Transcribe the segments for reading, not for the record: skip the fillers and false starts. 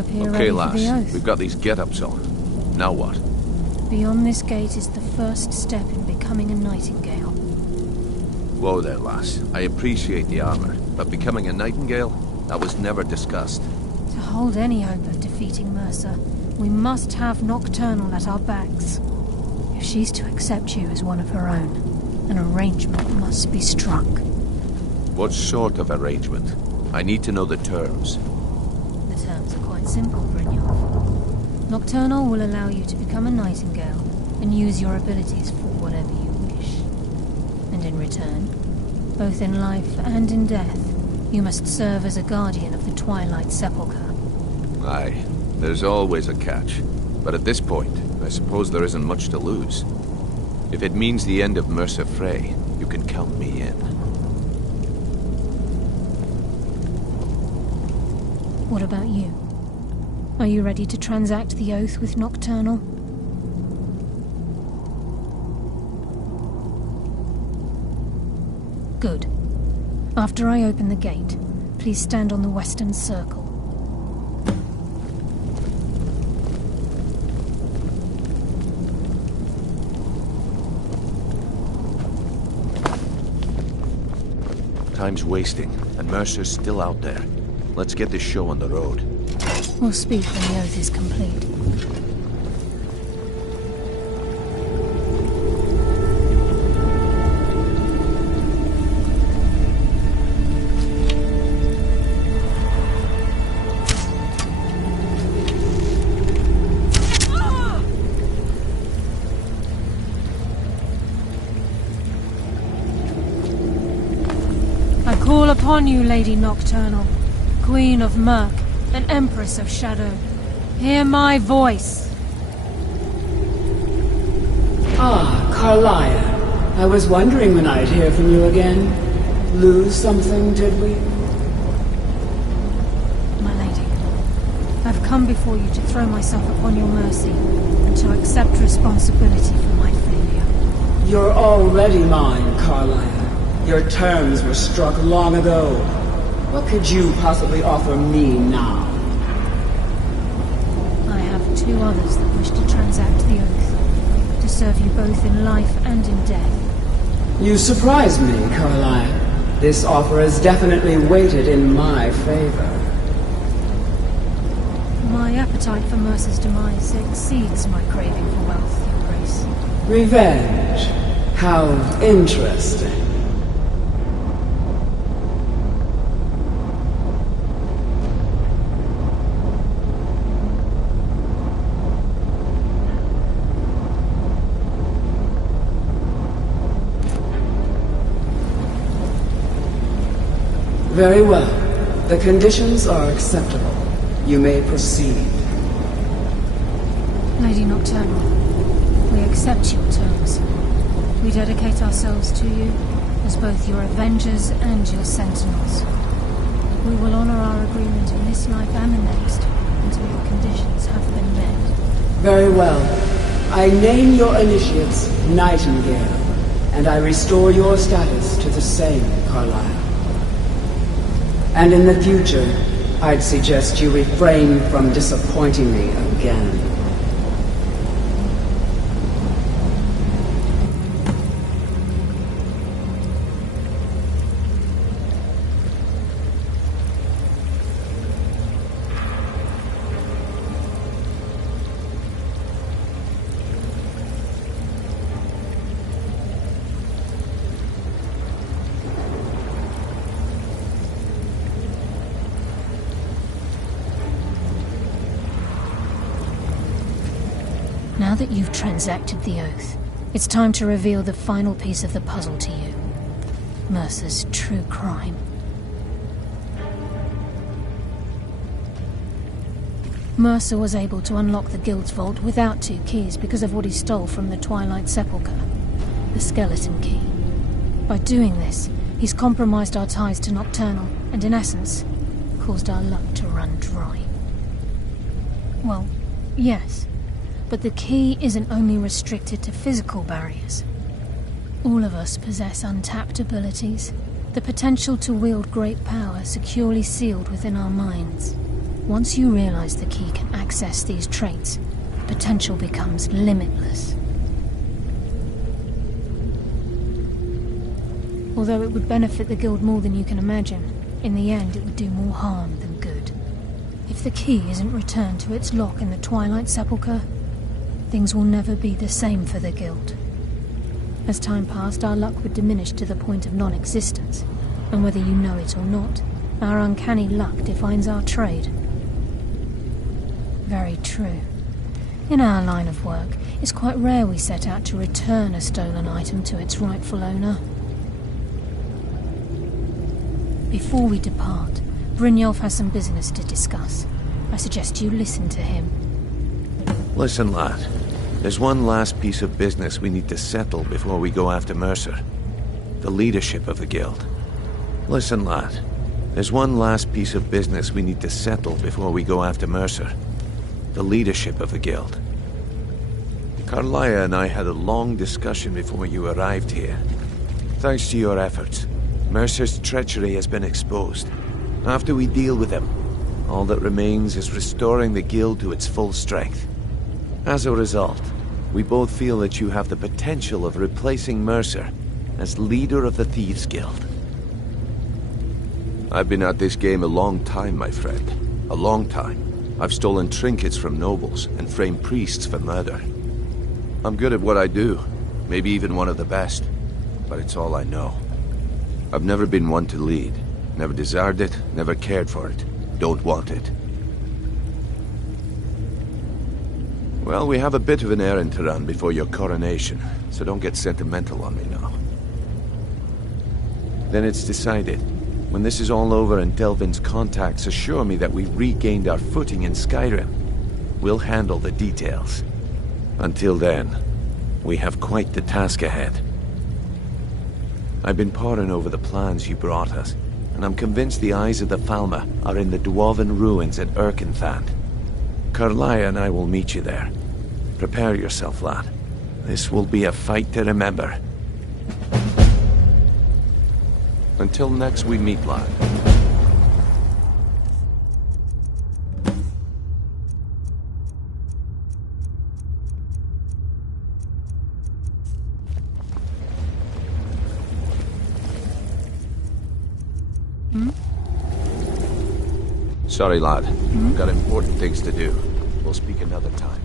appear Okay, ready for the lass, oath. we've got these get-ups on. Now what? Beyond this gate is the first step in becoming a nightingale. Whoa there, lass. I appreciate the armor, but becoming a nightingale? That was never discussed. To hold any hope of defeating Mercer, we must have Nocturnal at our backs. If she's to accept you as one of her own, an arrangement must be struck. What sort of arrangement? I need to know the terms. The terms are quite simple, Brynjolf. Nocturnal will allow you to become a nightingale and use your abilities for whatever you wish. And in return, both in life and in death, you must serve as a guardian of the Twilight Sepulchre. Aye, there's always a catch. But at this point, I suppose there isn't much to lose. If it means the end of Mercer Frey, you can count me in. What about you? Are you ready to transact the oath with Nocturnal? Good. After I open the gate, please stand on the western circle. Time's wasting, and Mercer's still out there. Let's get this show on the road. We'll speak when the oath is complete. I call upon you, Lady Nocturnal, Queen of Murk, and Empress of Shadow. Hear my voice. Ah, Carlia. I was wondering when I'd hear from you again. Lose something, did we? My lady, I've come before you to throw myself upon your mercy and to accept responsibility for my failure. You're already mine, Carlia. Your terms were struck long ago. What could you possibly offer me now? I have two others that wish to transact the oath, to serve you both in life and in death. You surprise me, Carlia. This offer is definitely weighted in my favor. My appetite for Mercer's demise exceeds my craving for wealth, Your Grace. Revenge. How interesting. Very well. The conditions are acceptable. You may proceed. Lady Nocturnal, we accept your terms. We dedicate ourselves to you as both your avengers and your sentinels. We will honor our agreement in this life and the next until your conditions have been met. Very well. I name your initiates Nightingale, and I restore your status to the same, Carlisle. And in the future, I'd suggest you refrain from disappointing me again. Now that you've transacted the oath, it's time to reveal the final piece of the puzzle to you. Mercer's true crime. Mercer was able to unlock the Guild's vault without 2 keys because of what he stole from the Twilight Sepulchre, the skeleton key. By doing this, he's compromised our ties to Nocturnal and, in essence, caused our luck to run dry. Well, yes. But the key isn't only restricted to physical barriers. All of us possess untapped abilities, the potential to wield great power securely sealed within our minds. Once you realize the key can access these traits, potential becomes limitless. Although it would benefit the guild more than you can imagine, in the end it would do more harm than good. If the key isn't returned to its lock in the Twilight Sepulchre, things will never be the same for the guild. As time passed, our luck would diminish to the point of non-existence, and whether you know it or not, our uncanny luck defines our trade. Very true. In our line of work, it's quite rare we set out to return a stolen item to its rightful owner. Before we depart, Brynjolf has some business to discuss. I suggest you listen to him. Listen, lad. There's one last piece of business we need to settle before we go after Mercer. The leadership of the guild. Listen, lad. There's one last piece of business we need to settle before we go after Mercer. The leadership of the guild. Carlia and I had a long discussion before you arrived here. Thanks to your efforts, Mercer's treachery has been exposed. After we deal with him, all that remains is restoring the guild to its full strength. As a result, we both feel that you have the potential of replacing Mercer as leader of the Thieves' Guild. I've been at this game a long time, my friend. A long time. I've stolen trinkets from nobles and framed priests for murder. I'm good at what I do, maybe even one of the best, but it's all I know. I've never been one to lead. Never desired it, never cared for it. Don't want it. Well, we have a bit of an errand to run before your coronation, so don't get sentimental on me now. Then it's decided. When this is all over and Delvin's contacts assure me that we've regained our footing in Skyrim, we'll handle the details. Until then, we have quite the task ahead. I've been poring over the plans you brought us, and I'm convinced the eyes of the Falmer are in the Dwarven ruins at Erkenthand. Carlia and I will meet you there. Prepare yourself, lad. This will be a fight to remember. Until next we meet, lad. Sorry, lad. I've got important things to do. We'll speak another time.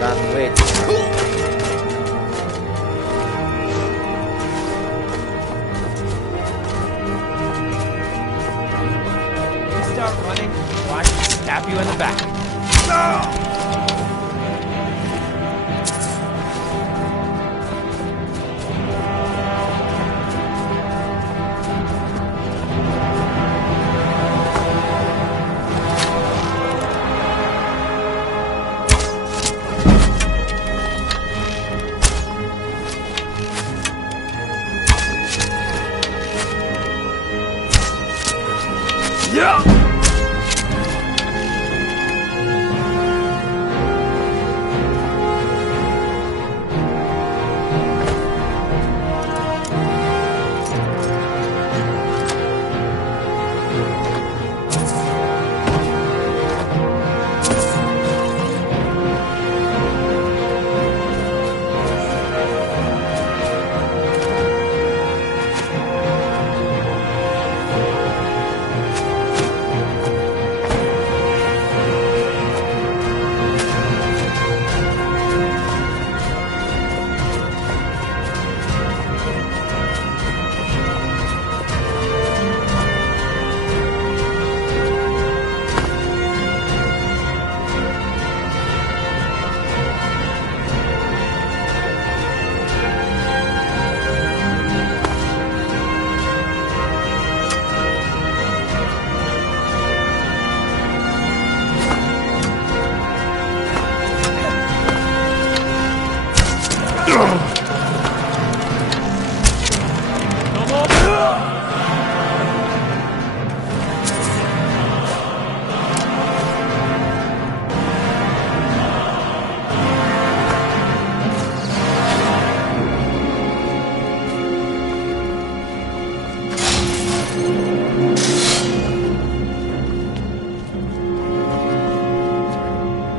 Can't wait. You start running, watch me stab you in the back.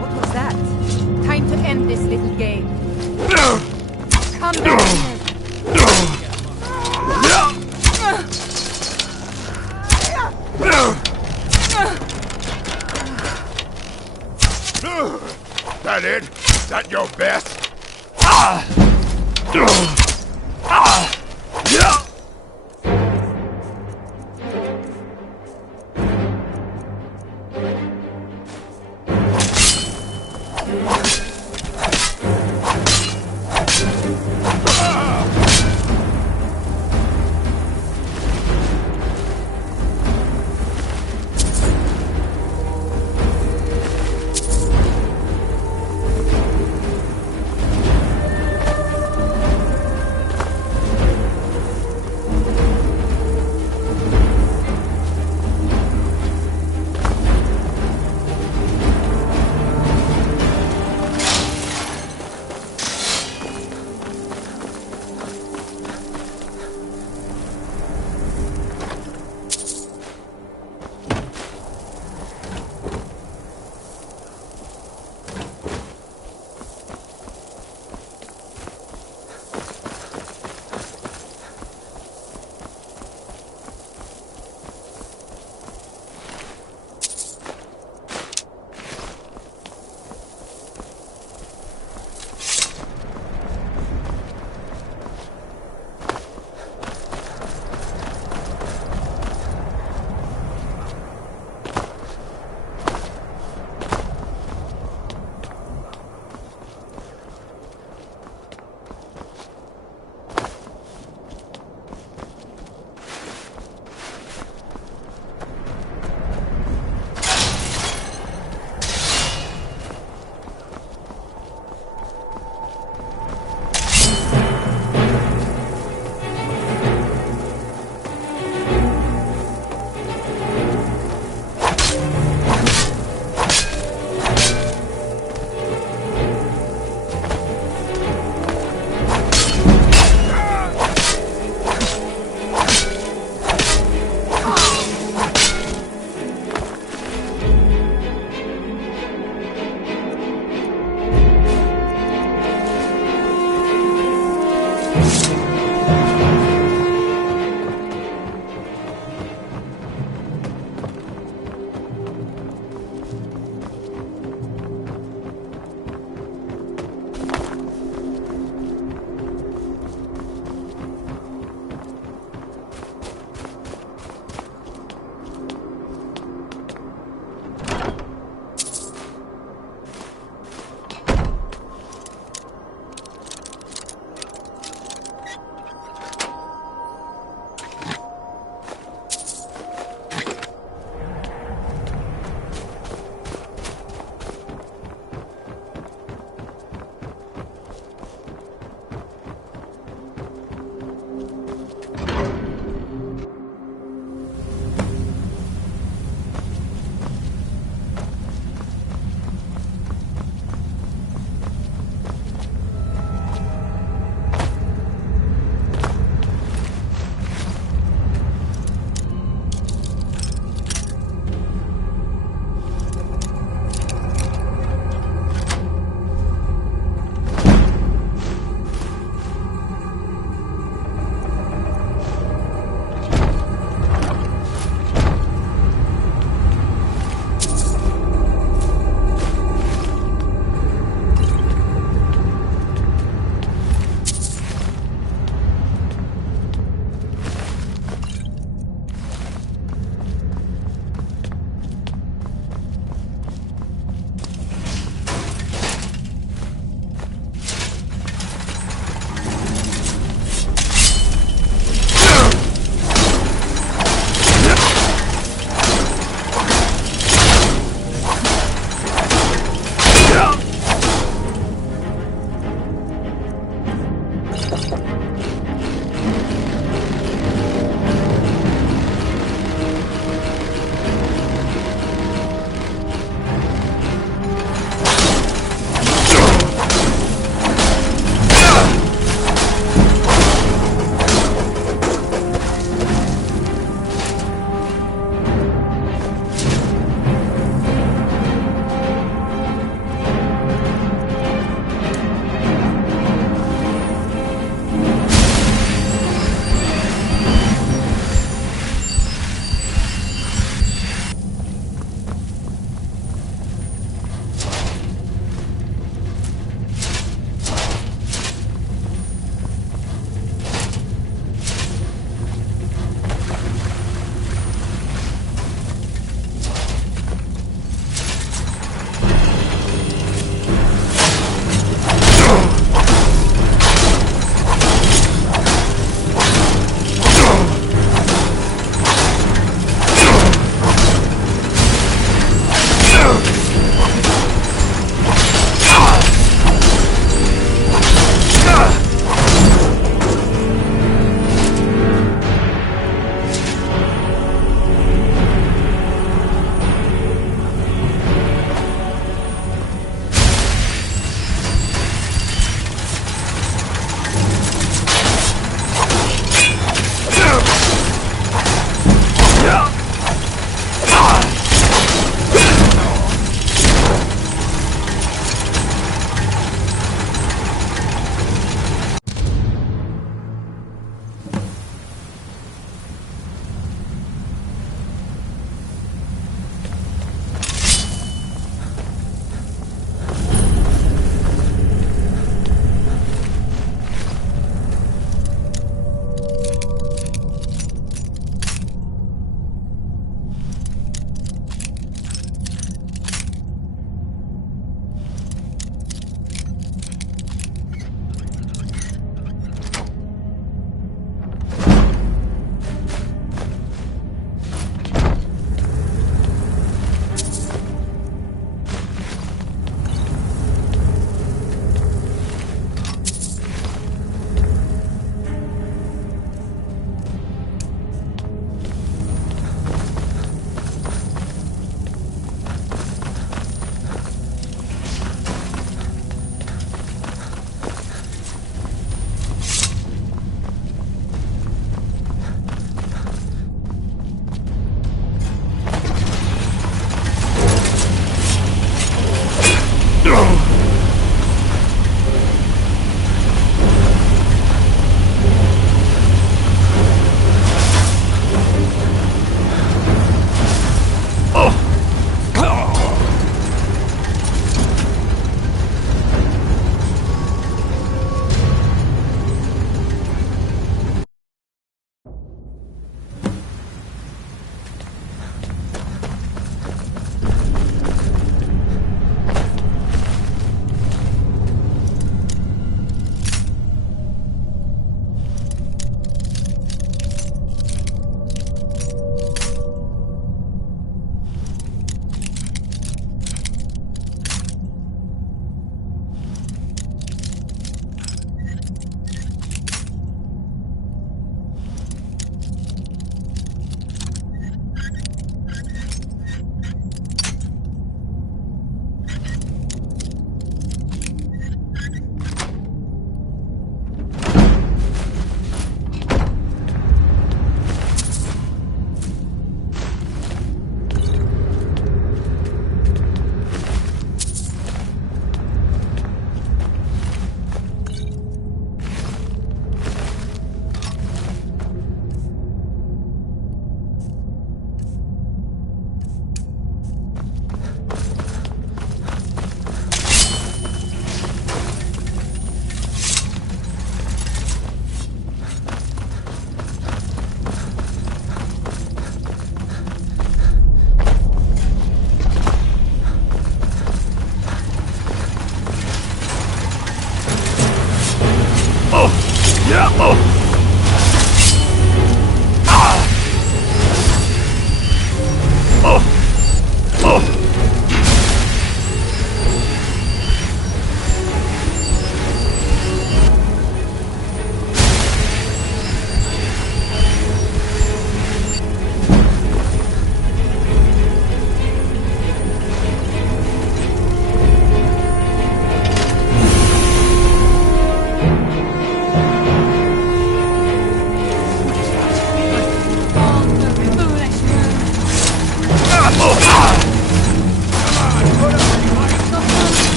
What was that? Time to end this little game. Come back here. That it? That your best?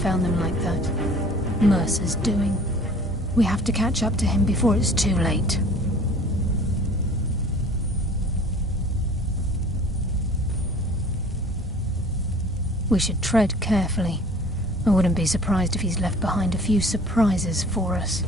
Found them like that. Mercer's doing. We have to catch up to him before it's too late. We should tread carefully. I wouldn't be surprised if he's left behind a few surprises for us.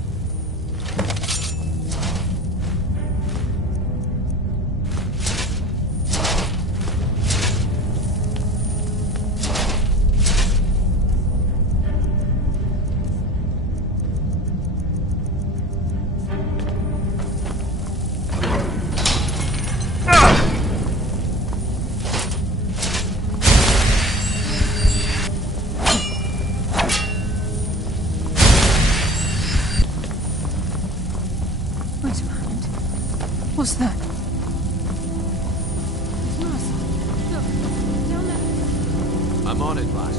What's that? It's Mercer. Look, down there. I'm on it, lass.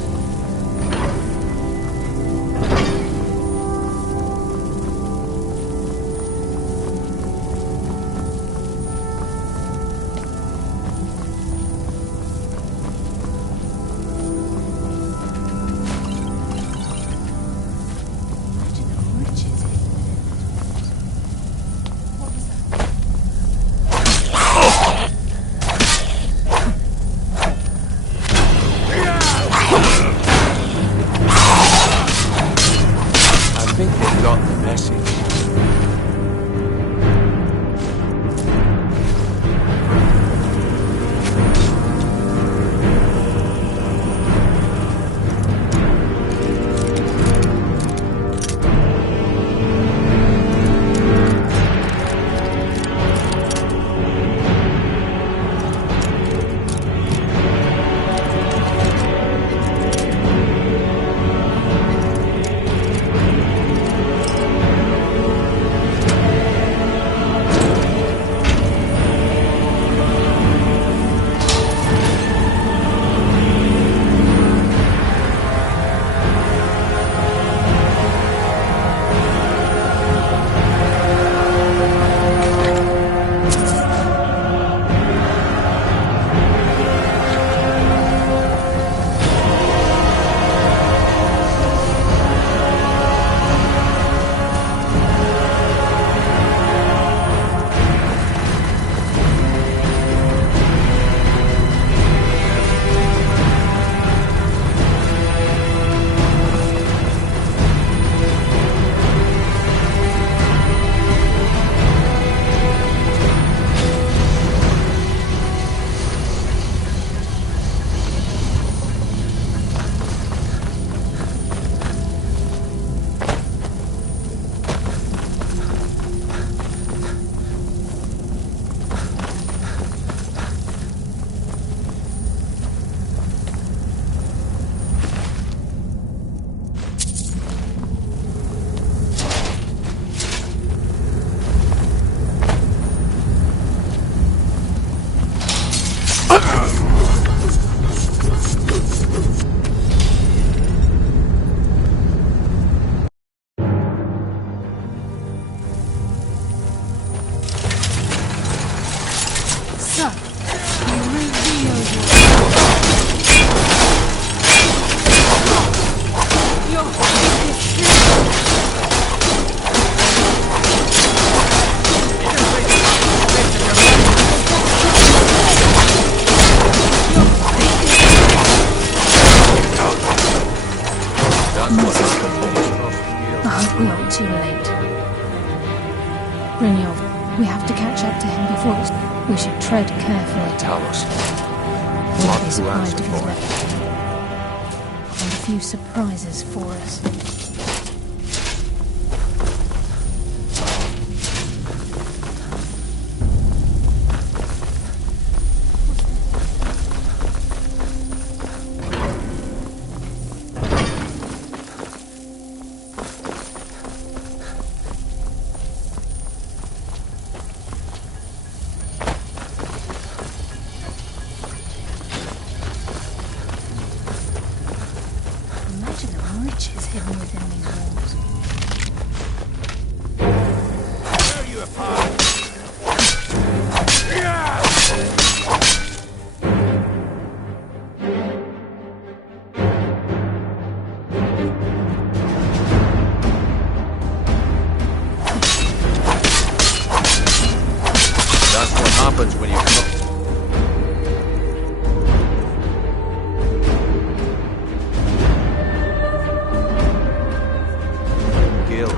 we are too late. Brynjolf, we have to catch up to him before it's... We should tread carefully. Talos. We'll Who be surprised if answered he's for it? left. And a few surprises for us. Imagine the riches hidden within these walls. Tear you apart! That's what happens when you come. Gil.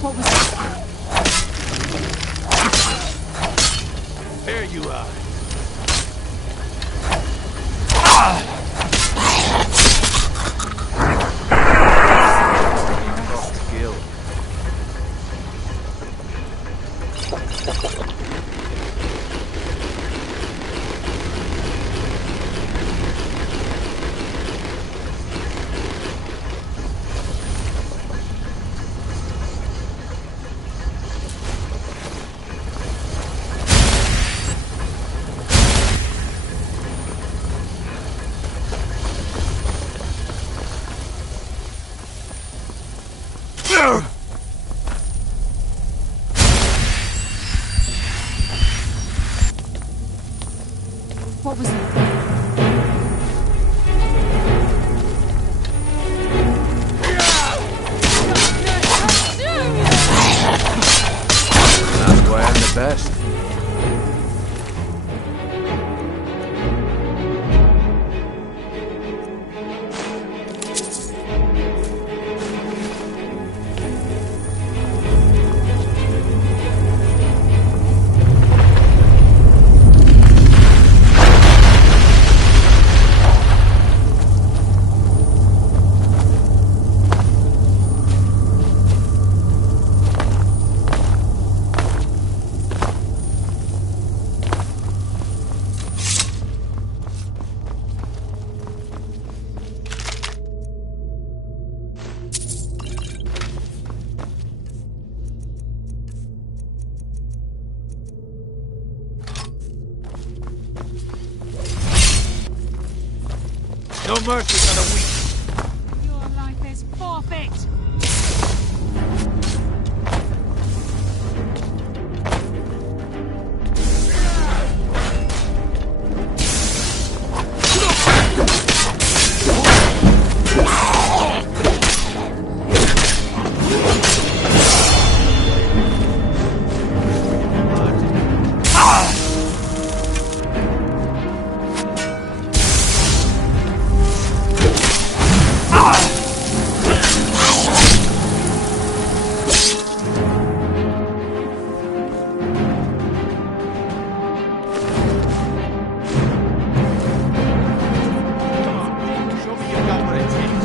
What was that? There you are. Gil. What was that? That's why I'm the best. mercy on the weak. Your life is forfeit! Show me you got what it takes.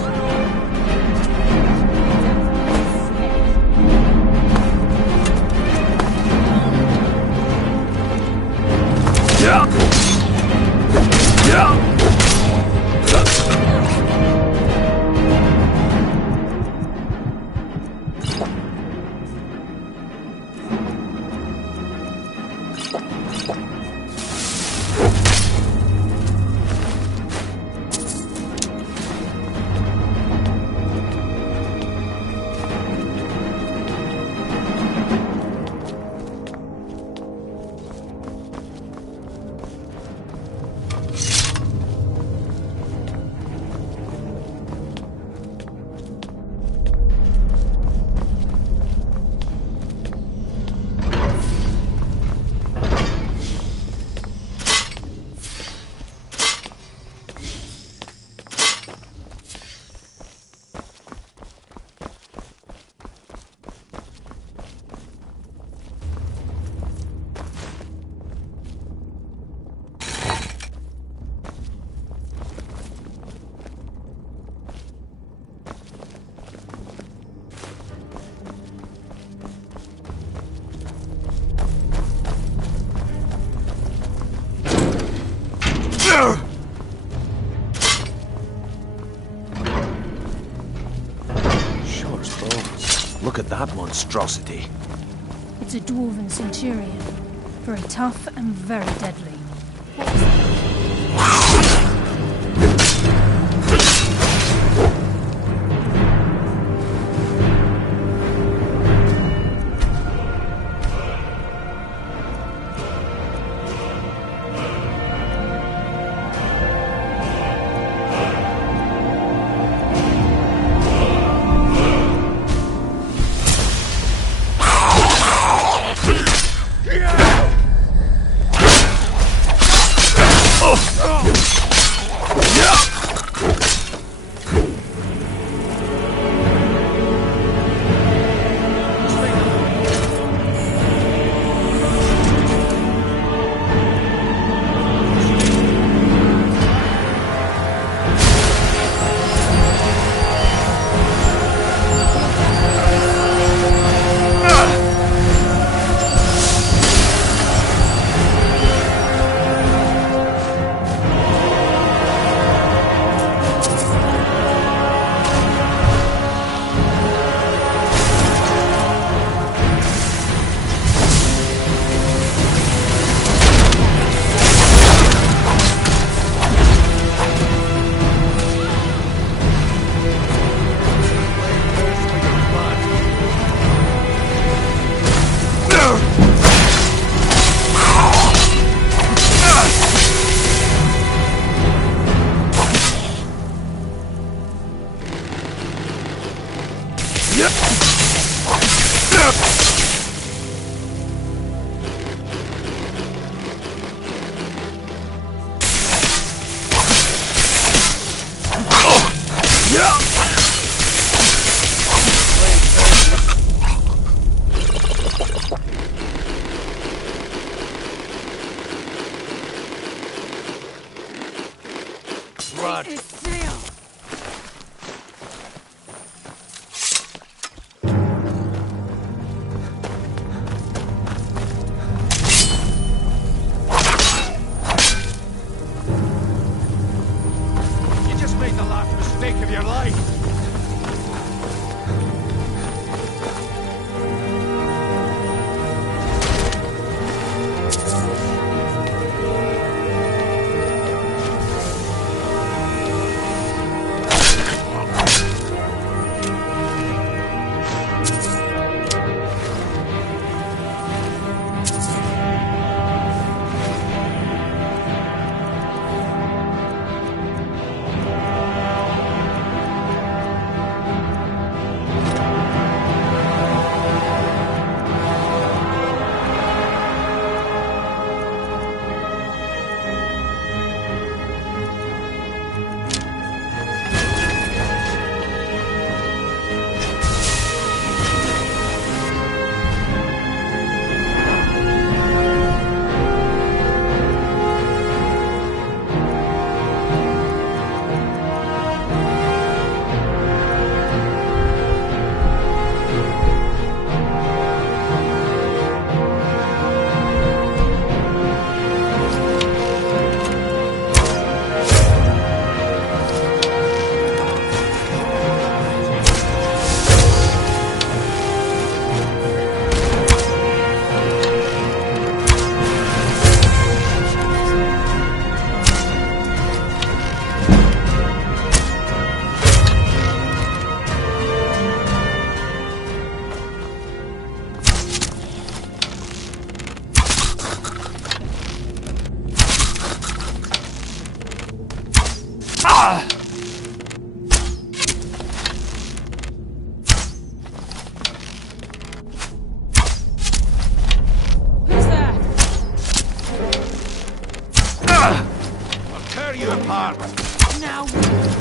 Sure as bones. Look at that monstrosity. It's a dwarven centurion. Very tough and very deadly.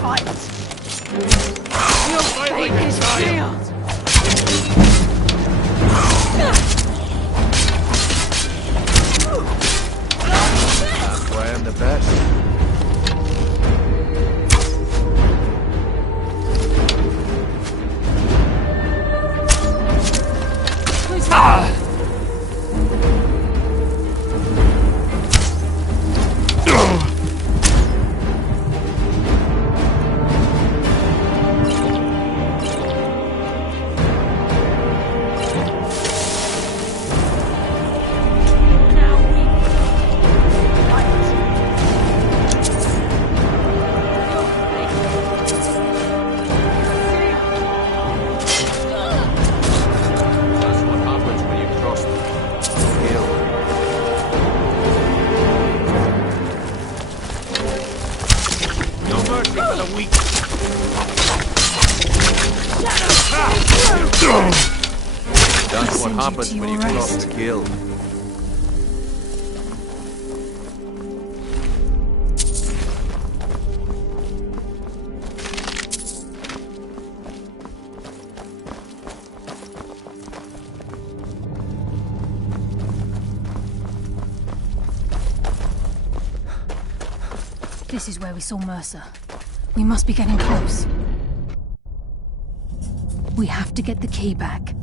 fight! Your fate is sealed! That's why I'm the best. That's what happens when you cross the guild. This is where we saw Mercer. We must be getting close. We have to get the key back.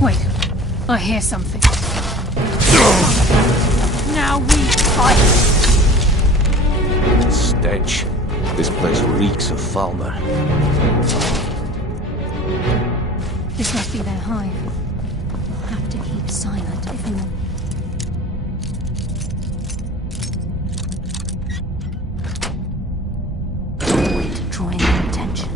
Wait, I hear something. Now we fight! Stench. This place reeks of Falmer. This must be their hive. We'll have to keep silent if we want. Way to draw in their attention.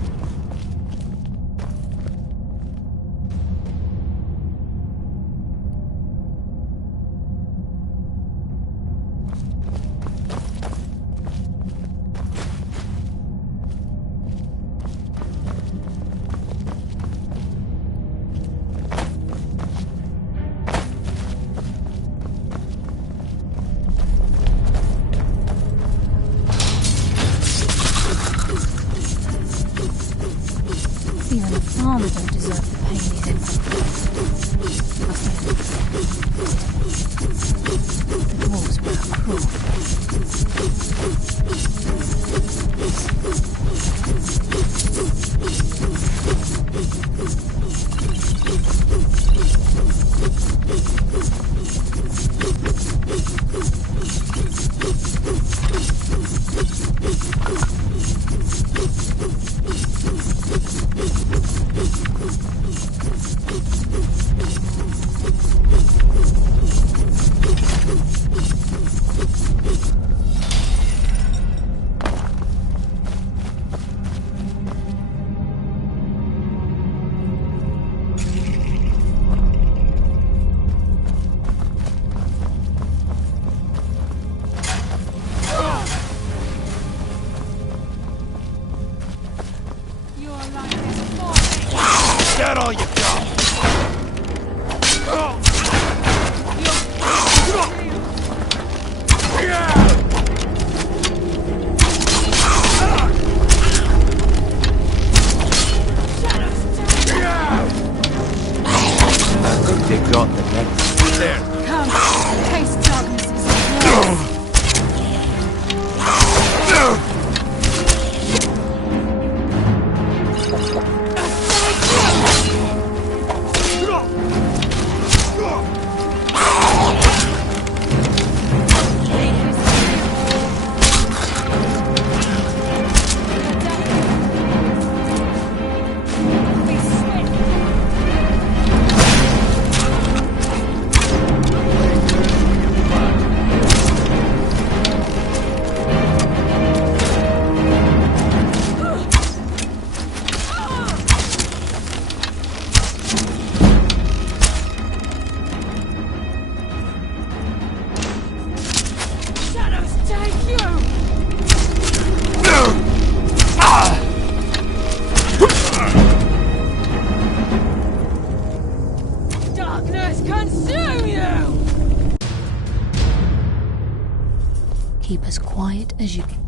Keep as quiet as you can.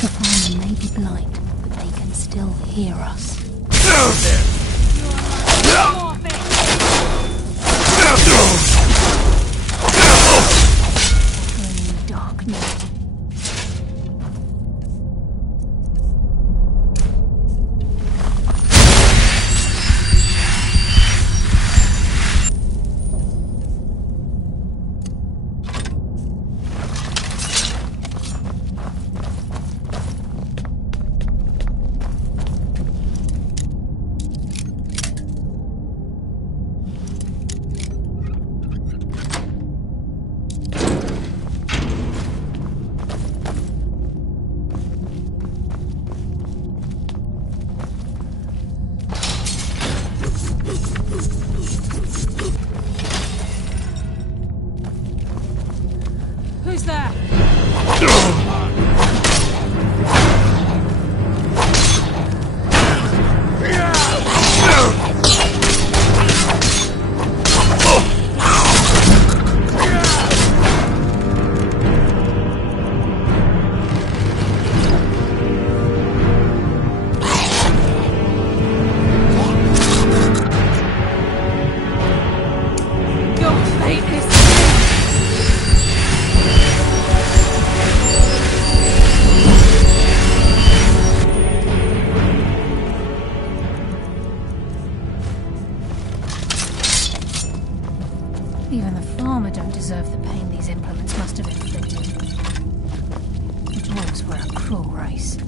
The farmer may be blind, but they can still hear us. Darkness. Who's there? Your fate is Even the farmer don't deserve the pain these implements must have inflicted. The dwarves were a cruel race.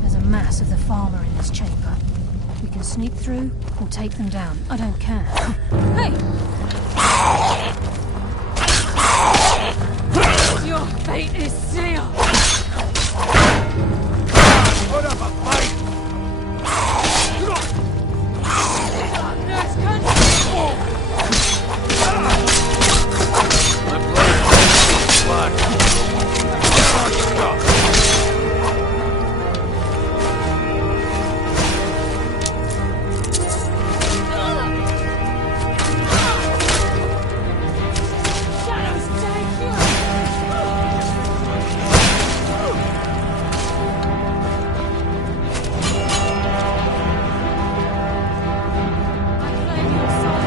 There's a mass of the farmer in this chamber. We can sneak through or take them down. I don't care. Hey! Your fate is sealed! Put up a fight! Darkness control! My blood is blood. Shadows take you! I claim your soul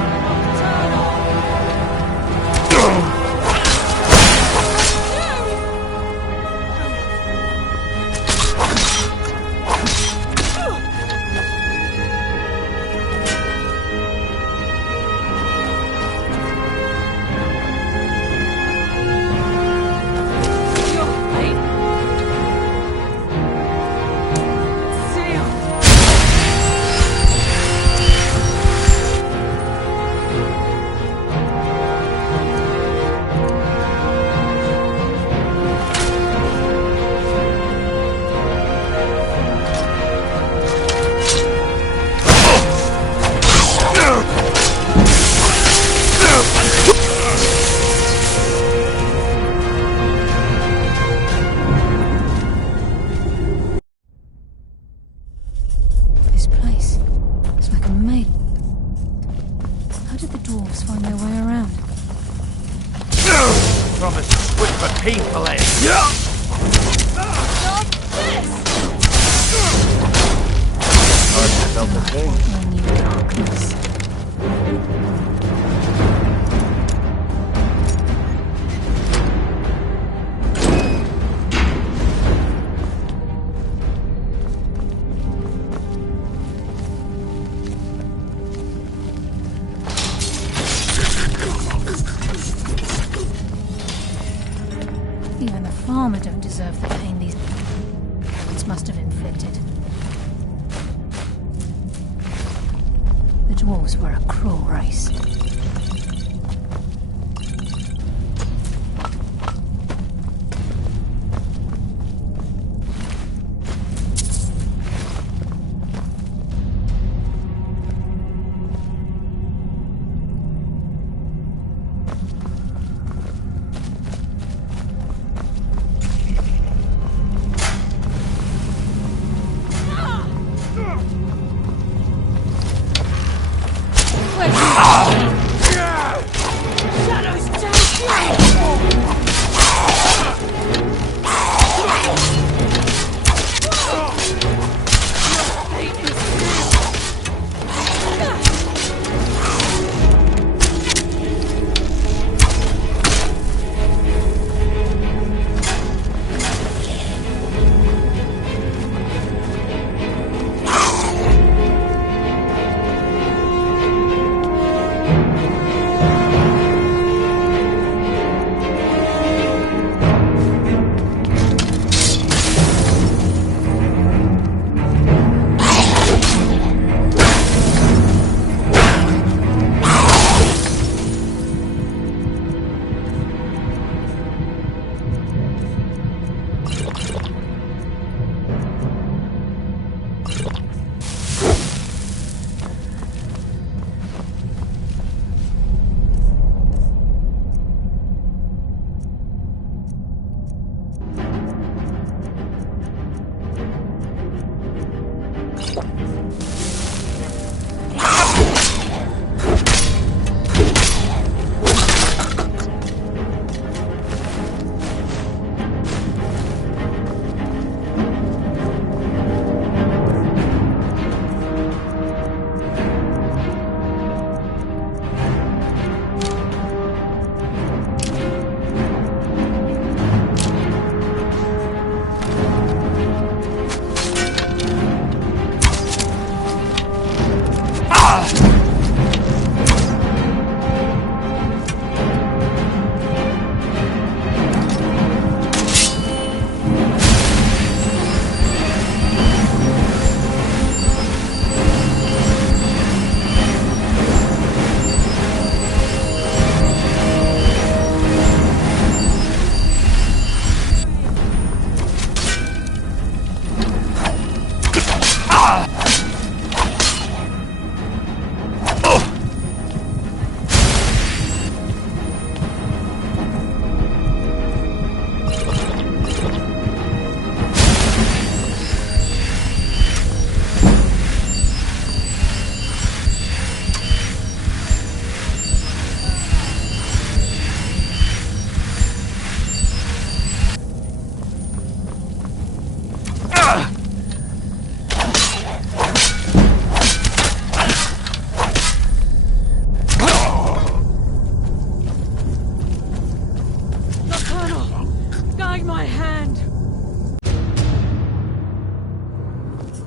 Your fate sealed! This place. It's like a maze. How did the dwarves find their way around? Promise quick but painful end. Felt the pain. I knew darkness. Even the farmer don't deserve the pain these implements must have inflicted. The dwarves were a cruel race.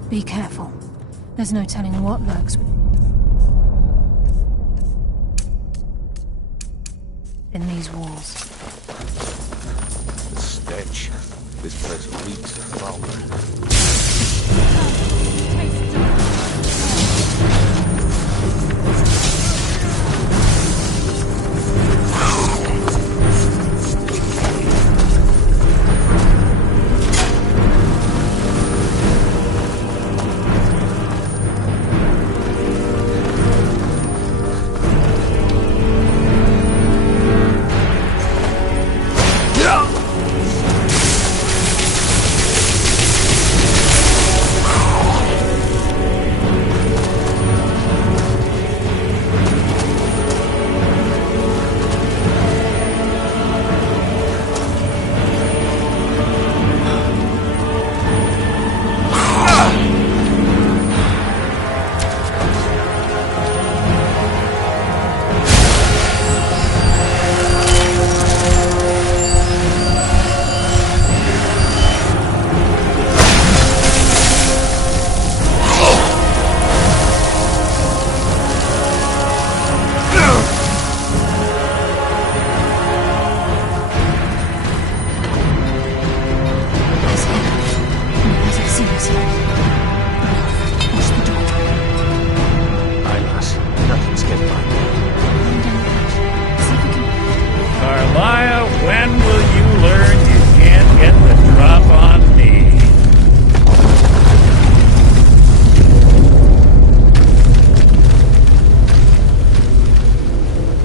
Be careful. There's no telling what lurks in these walls. The stench. This place reeks of foul. When will you learn you can't get the drop on me?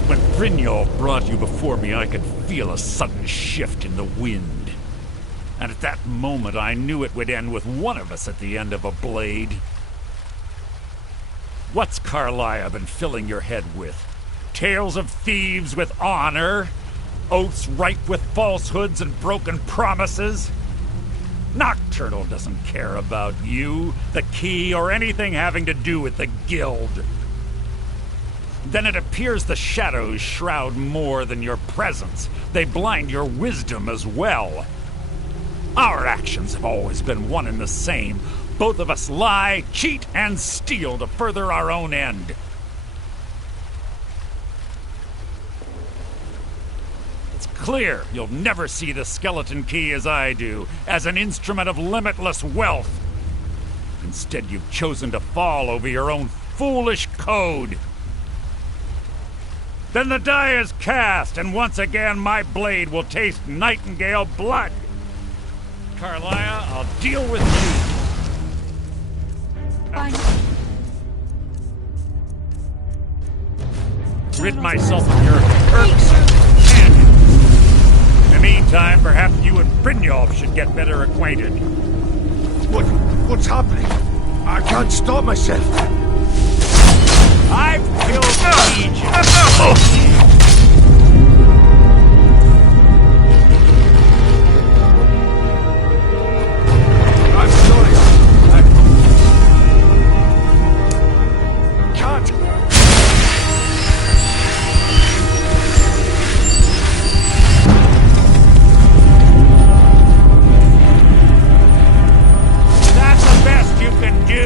When Brynjolf brought you before me, I could feel a sudden shift in the wind. And at that moment, I knew it would end with one of us at the end of a blade. What's Carlia been filling your head with? Tales of thieves with honor? Oaths ripe with falsehoods and broken promises? Nocturnal doesn't care about you, the key, or anything having to do with the guild. Then it appears the shadows shroud more than your presence. They blind your wisdom as well. Our actions have always been one and the same. Both of us lie, cheat, and steal to further our own end. It's clear you'll never see the skeleton key as I do, as an instrument of limitless wealth. Instead, you've chosen to fall over your own foolish code. Then the die is cast, and once again my blade will taste nightingale blood. Carlia, I'll deal with you. Rid myself of your cursed companion. In the meantime, perhaps you and Brynjolf should get better acquainted. What's happening? I can't stop myself. I've killed Egypt. I'm sorry. I can't. That's the best you can do.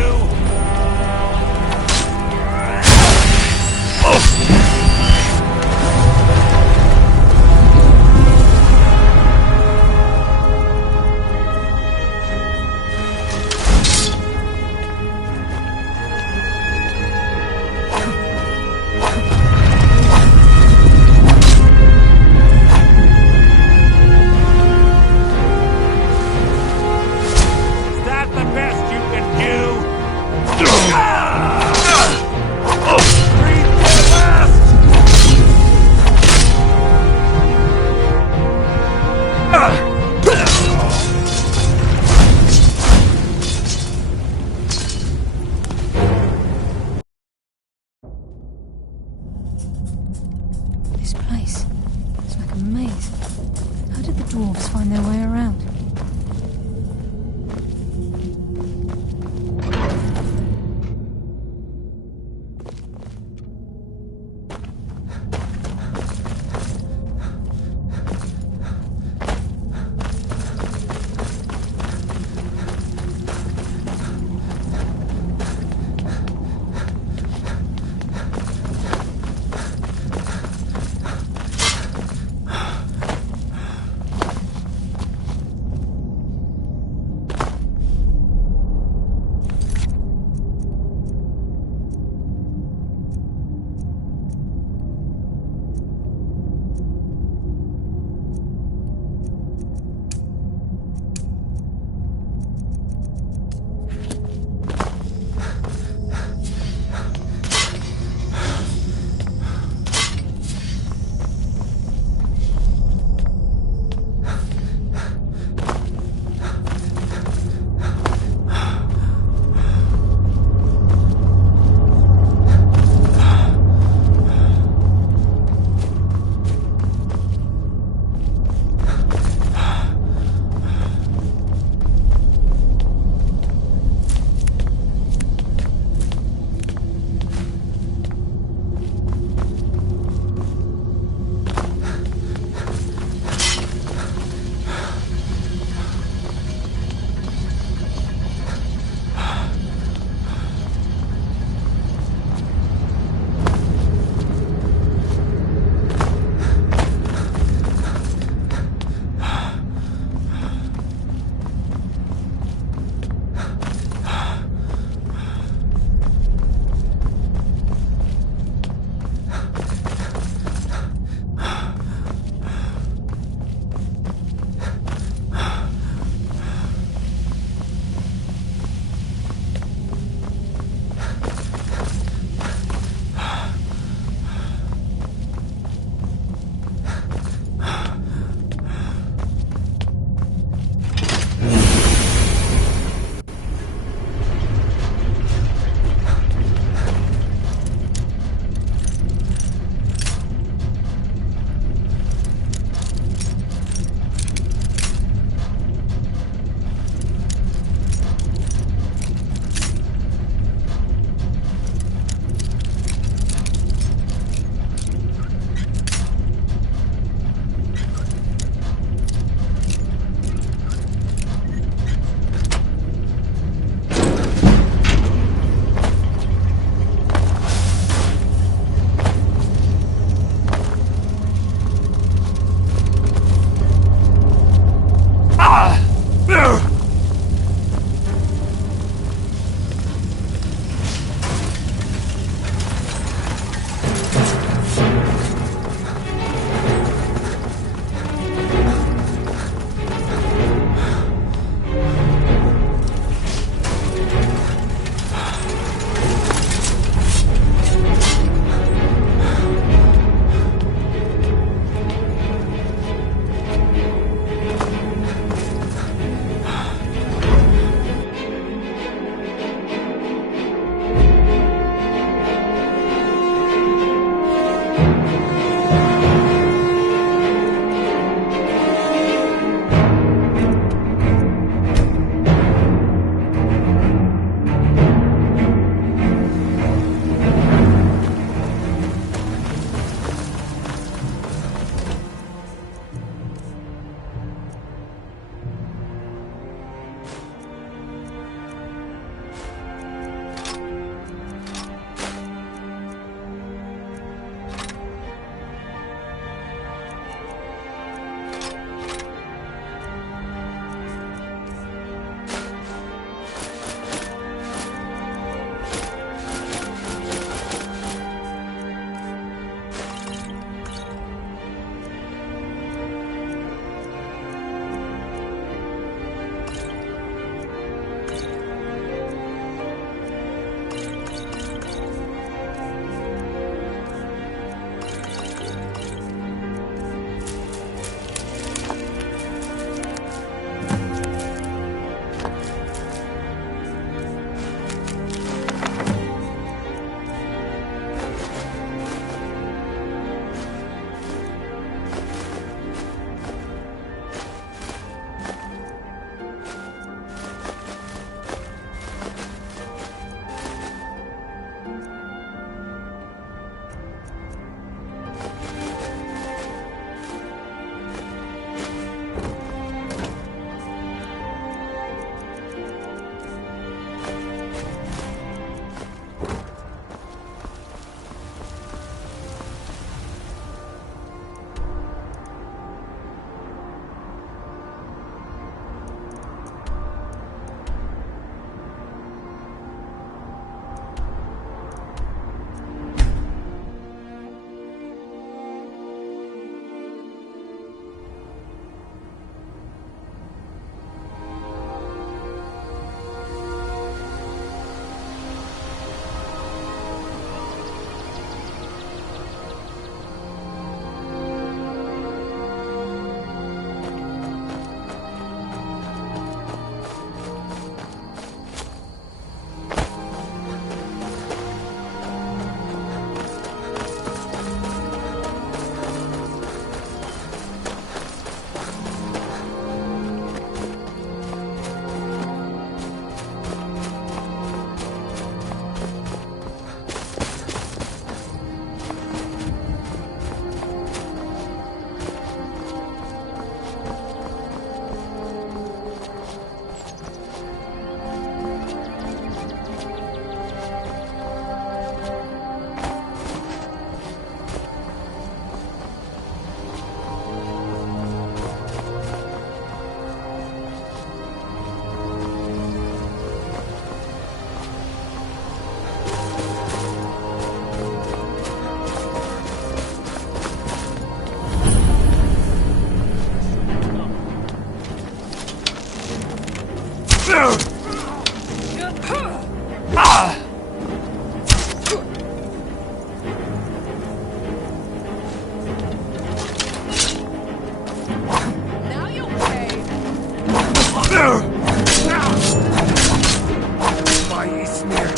nightmare.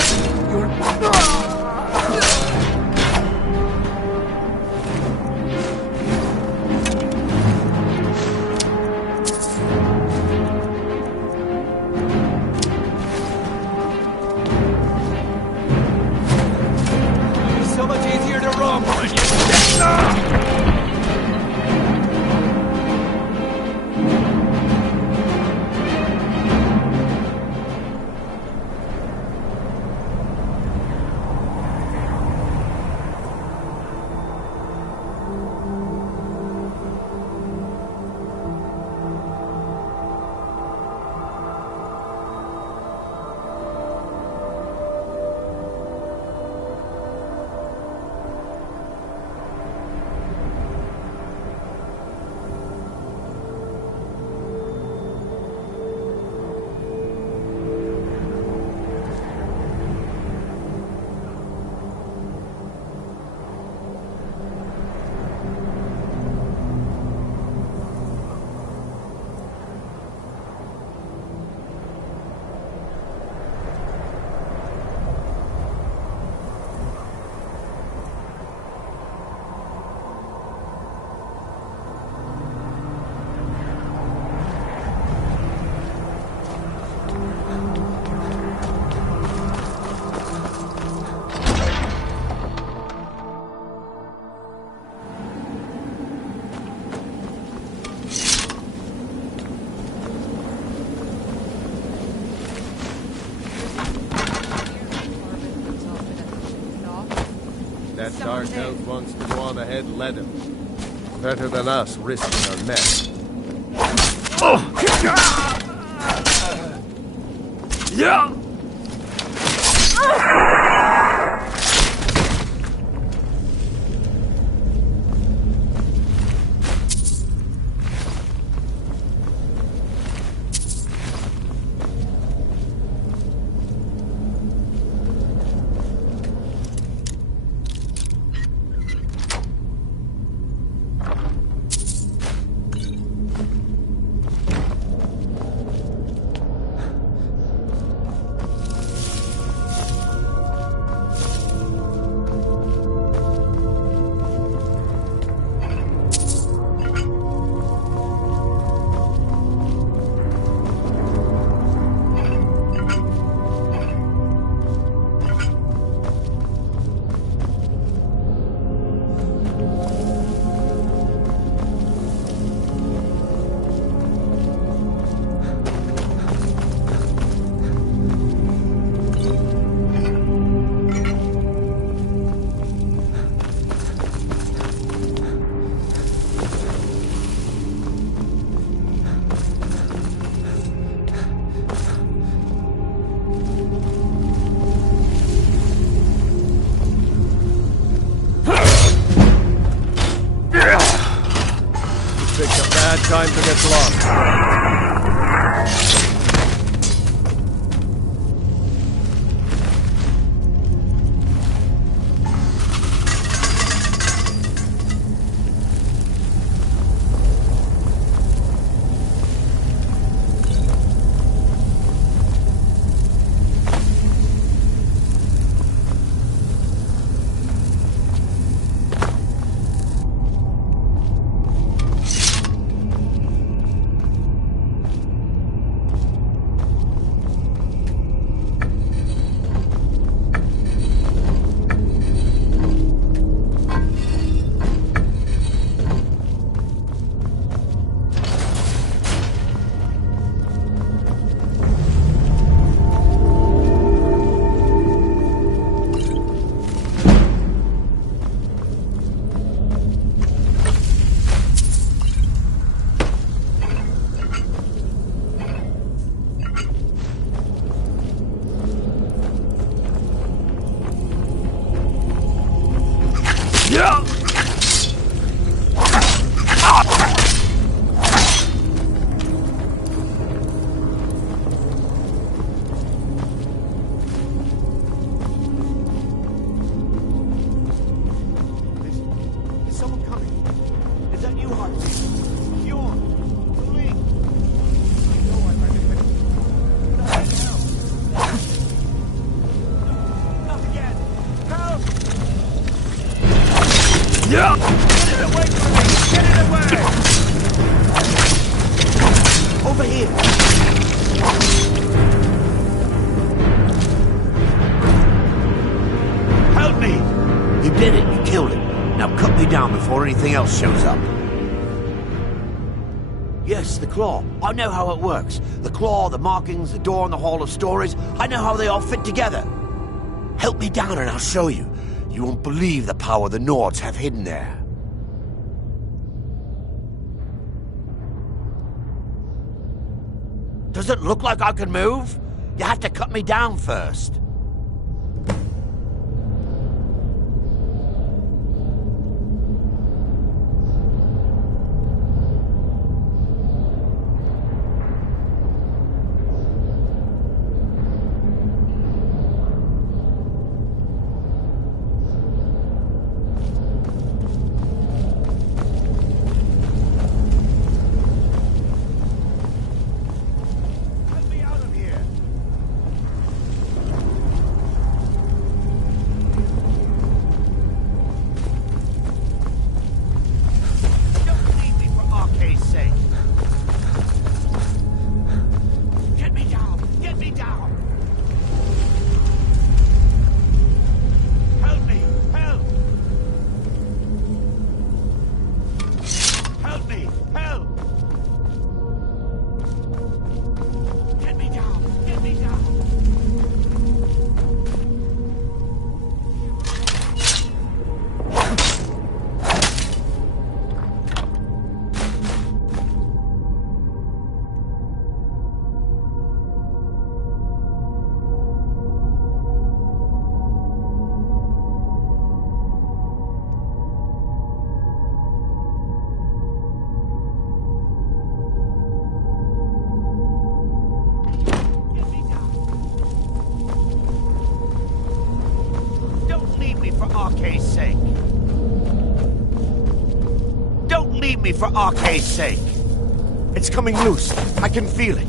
You're... It's so much easier to run when you... That dark elf wants to go on ahead, let him. Better than us risking our neck. Yeah! Picked a bad time to get lost. Get it away from me! Get it away! Over here! Help me! You did it. You killed him. Now cut me down before anything else shows up. Yes, the claw. I know how it works. The claw, the markings, the door in the Hall of Stories. I know how they all fit together. Help me down and I'll show you. You won't believe the power the Nords have hidden there. Does it look like I can move? You have to cut me down first. For Arcade's sake. It's coming loose. I can feel it.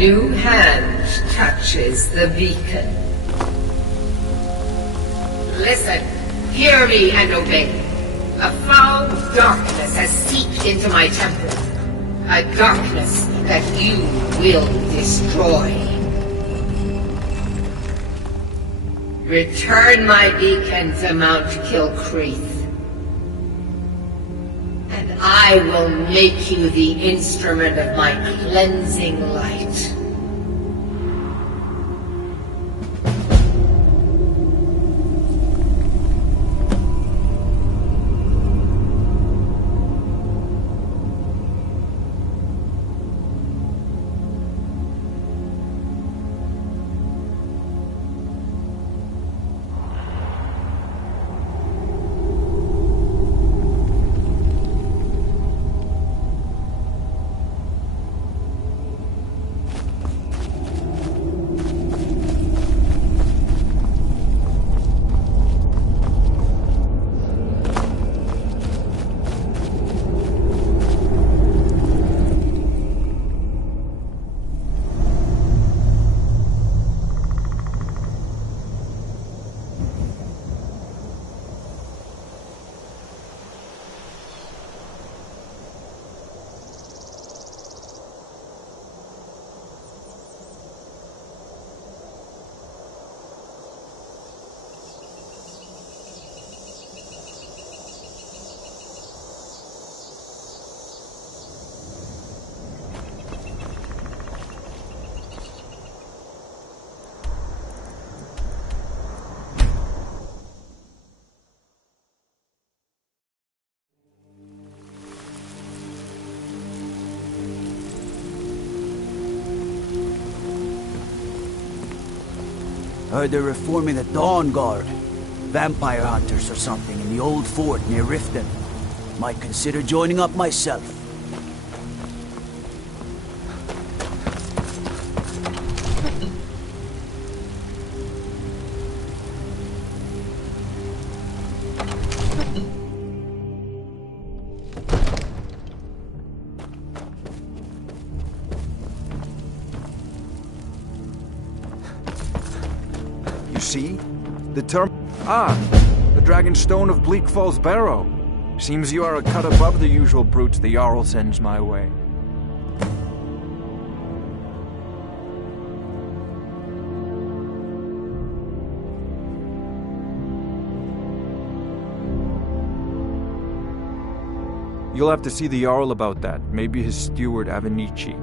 new hand touches the beacon. Listen, hear me and obey. A foul darkness has seeped into my temple. A darkness that you will destroy. Return my beacon to Mount Kilcreath. And I will make you the instrument of my cleansing light. Heard they're reforming the Dawn Guard. Vampire hunters or something in the old fort near Riften. Might consider joining up myself. See? The the Dragonstone of Bleak Falls Barrow. Seems you are a cut above the usual brutes the Jarl sends my way. You'll have to see the Jarl about that, maybe his steward Avenici.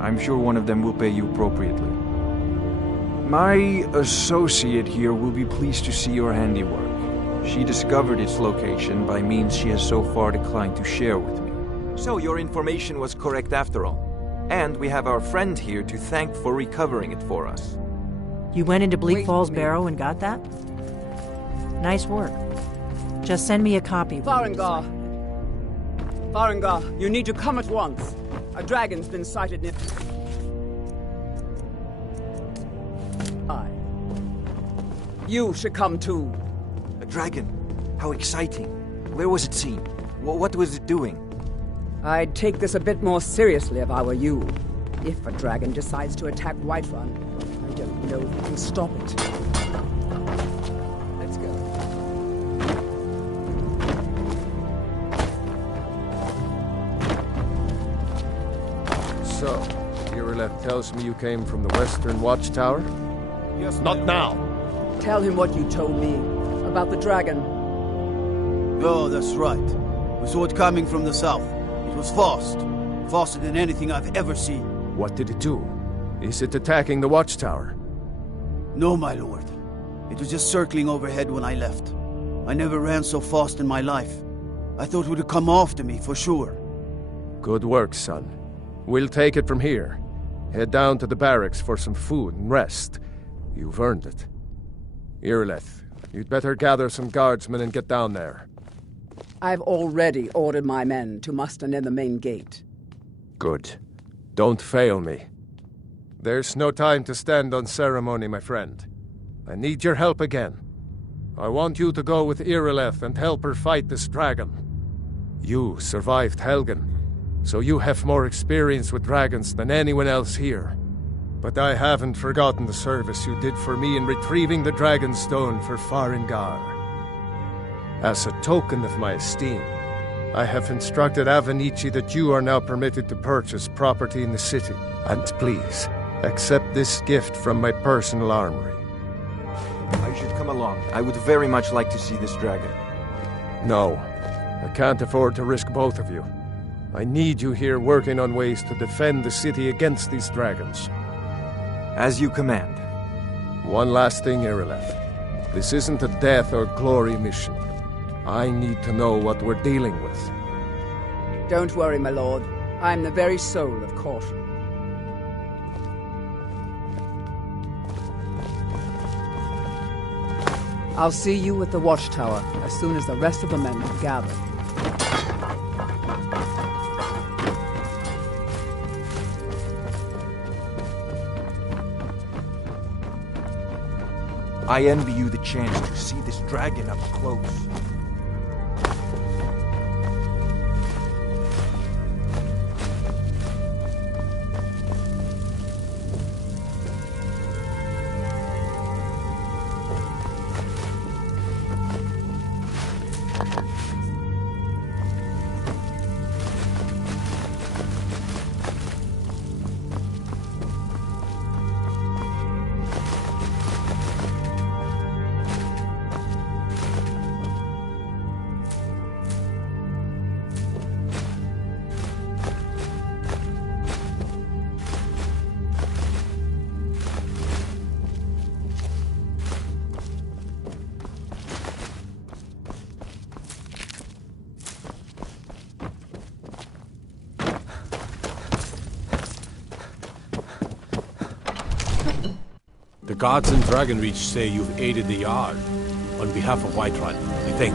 I'm sure one of them will pay you appropriately. My associate here will be pleased to see your handiwork. She discovered its location by means she has so far declined to share with me. So your information was correct after all. And we have our friend here to thank for recovering it for us. You went into Bleak Falls Barrow and got that? Nice work. Just send me a copy. Farengar! Farengar, you need to come at once. A dragon's been sighted near... You should come too. A dragon? How exciting. Where was it seen? What was it doing? I'd take this a bit more seriously if I were you. If a dragon decides to attack Whiterun, I don't know if we can stop it. Let's go. So, Irileth tells me you came from the Western Watchtower? Yes, not now. Tell him what you told me about the dragon. Oh, that's right. We saw it coming from the south. It was fast. Faster than anything I've ever seen. What did it do? Is it attacking the Watchtower? No, my lord. It was just circling overhead when I left. I never ran so fast in my life. I thought it would come after me, for sure. Good work, son. We'll take it from here. Head down to the barracks for some food and rest. You've earned it. Irileth, you'd better gather some guardsmen and get down there. I've already ordered my men to muster near the main gate. Good. Don't fail me. There's no time to stand on ceremony, my friend. I need your help again. I want you to go with Irileth and help her fight this dragon. You survived Helgen, so you have more experience with dragons than anyone else here. But I haven't forgotten the service you did for me in retrieving the Dragonstone for Farengar. As a token of my esteem, I have instructed Avenici that you are now permitted to purchase property in the city. And please, accept this gift from my personal armory. I should come along. I would very much like to see this dragon. No, I can't afford to risk both of you. I need you here working on ways to defend the city against these dragons. As you command. One last thing, Irileth. This isn't a death or glory mission. I need to know what we're dealing with. Don't worry, my lord. I'm the very soul of caution. I'll see you at the watchtower as soon as the rest of the men have gathered. I envy you the chance to see this dragon up close. The guards in Dragonreach say you've aided the Jarl on behalf of Whiterun, I think.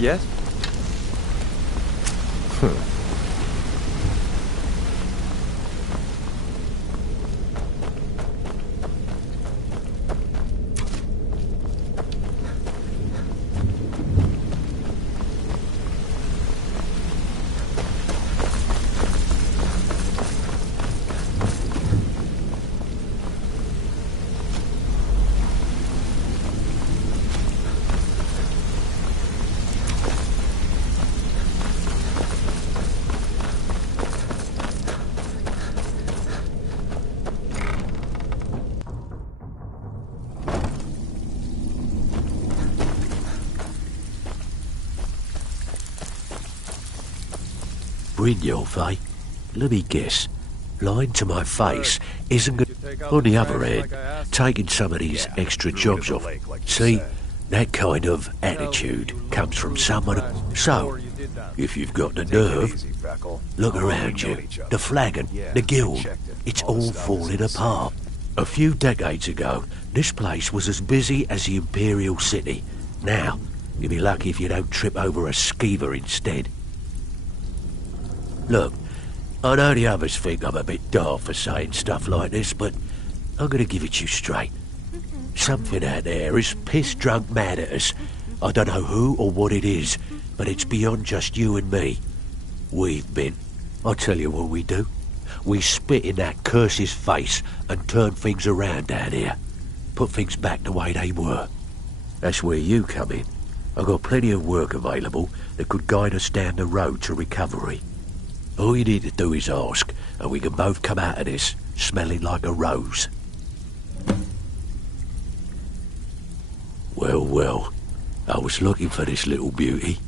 Yes? Brynjolf, eh? Let me guess. Lying to my face isn't good. On the other hand, taking some of these extra jobs off. See, that kind of attitude comes from someone. So, if you've got the nerve, look around you. The flagon, the guild, it's all falling apart. A few decades ago, this place was as busy as the Imperial City. Now, you'll be lucky if you don't trip over a skeever instead. Look, I know the others think I'm a bit daft for saying stuff like this, but I'm gonna give it you straight. Something out there is piss-drunk mad at us. I don't know who or what it is, but it's beyond just you and me. We've been. I'll tell you what we do. We spit in that curse's face and turn things around down here. Put things back the way they were. That's where you come in. I've got plenty of work available that could guide us down the road to recovery. All you need to do is ask, and we can both come out of this smelling like a rose. Well, well, I was looking for this little beauty.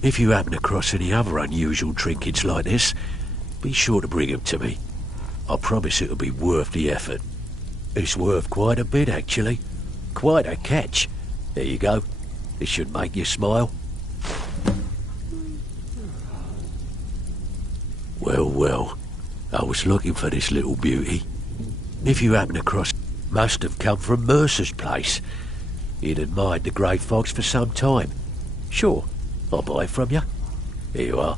If you happen across any other unusual trinkets like this, be sure to bring them to me. I promise it'll be worth the effort. It's worth quite a bit, actually. Quite a catch. There you go. This should make you smile. Well, well, I was looking for this little beauty. If you happen across, must have come from Mercer's place. He'd admired the grey fox for some time. Sure, I'll buy it from you. Here you are.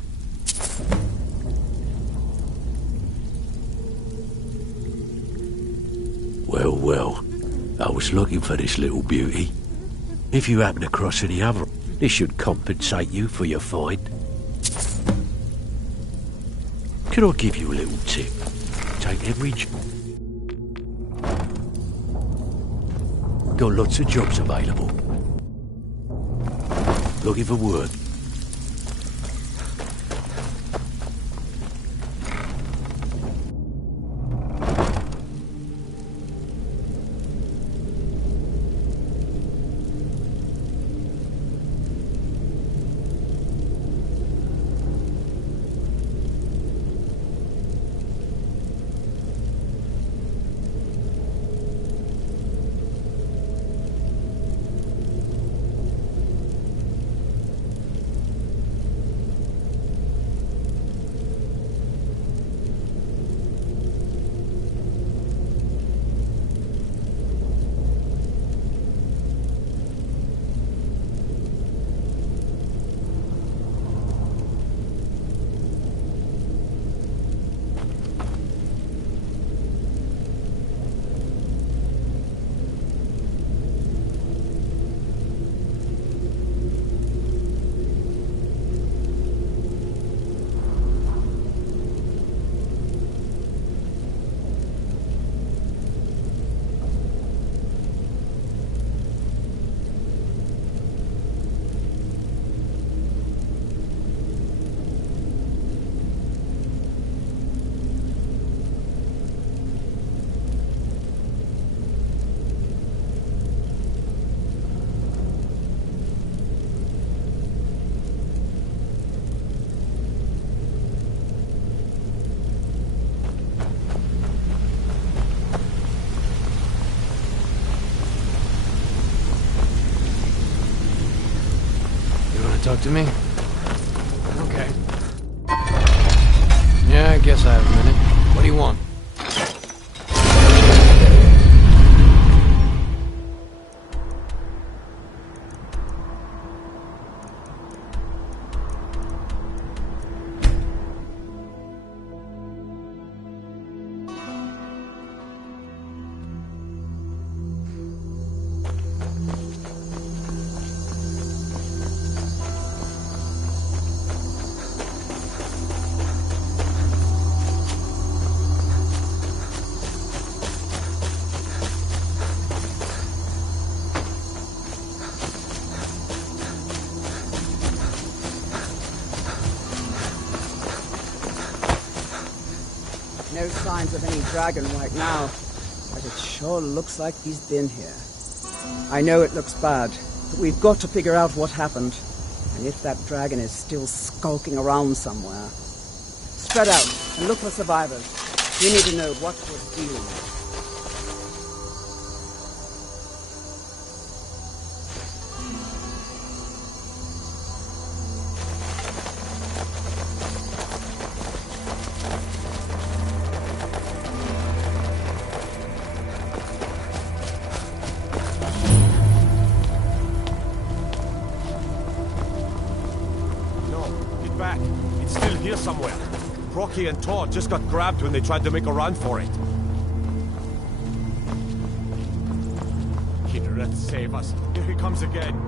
Well, well, I was looking for this little beauty. If you happen across any other, this should compensate you for your find. Can I give you a little tip? Take every got lots of jobs available. Looking for work. Talk to me? Okay. Yeah, I guess I have a minute. What do you want? No signs of any dragon right now, but it sure looks like he's been here. I know it looks bad, but we've got to figure out what happened, and if that dragon is still skulking around somewhere. Spread out and look for survivors. We need to know what we're dealing with. Back. It's still here somewhere. Rocky and Todd just got grabbed when they tried to make a run for it. Kidret, save us. Here he comes again.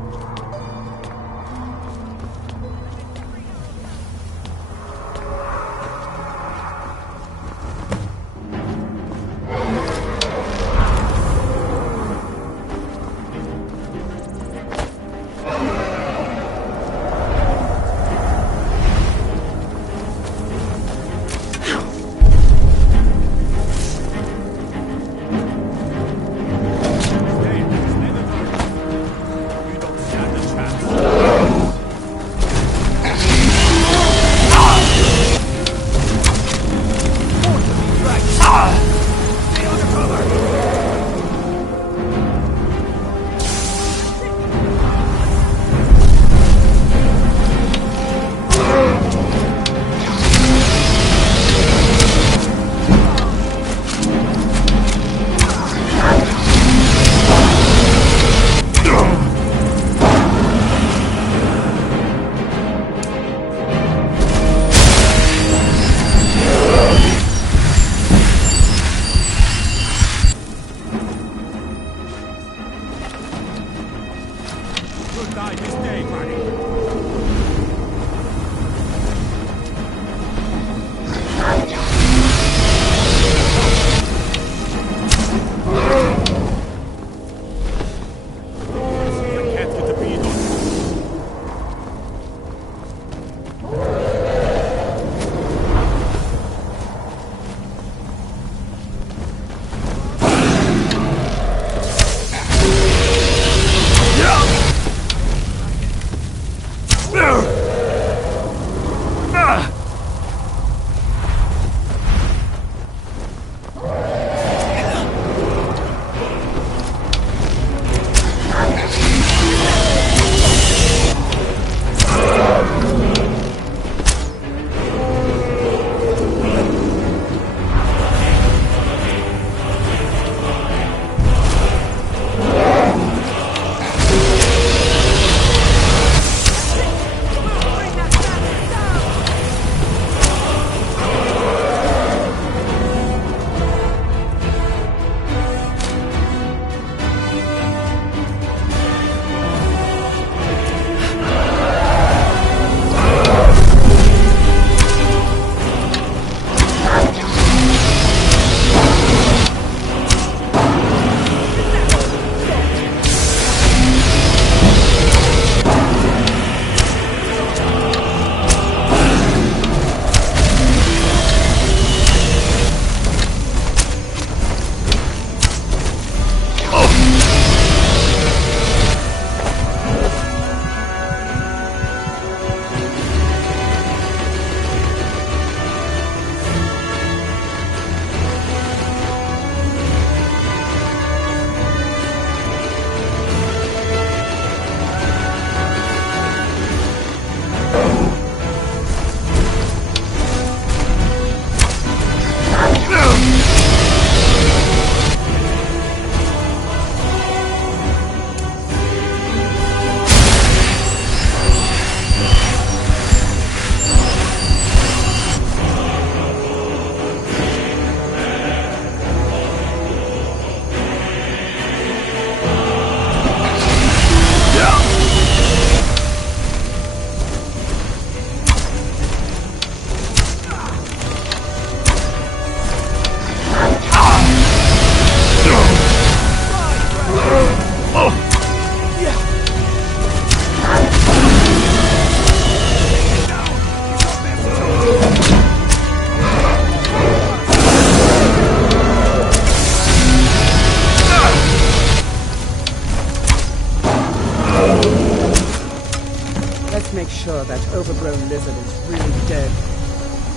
Let's make sure that overgrown lizard is really dead.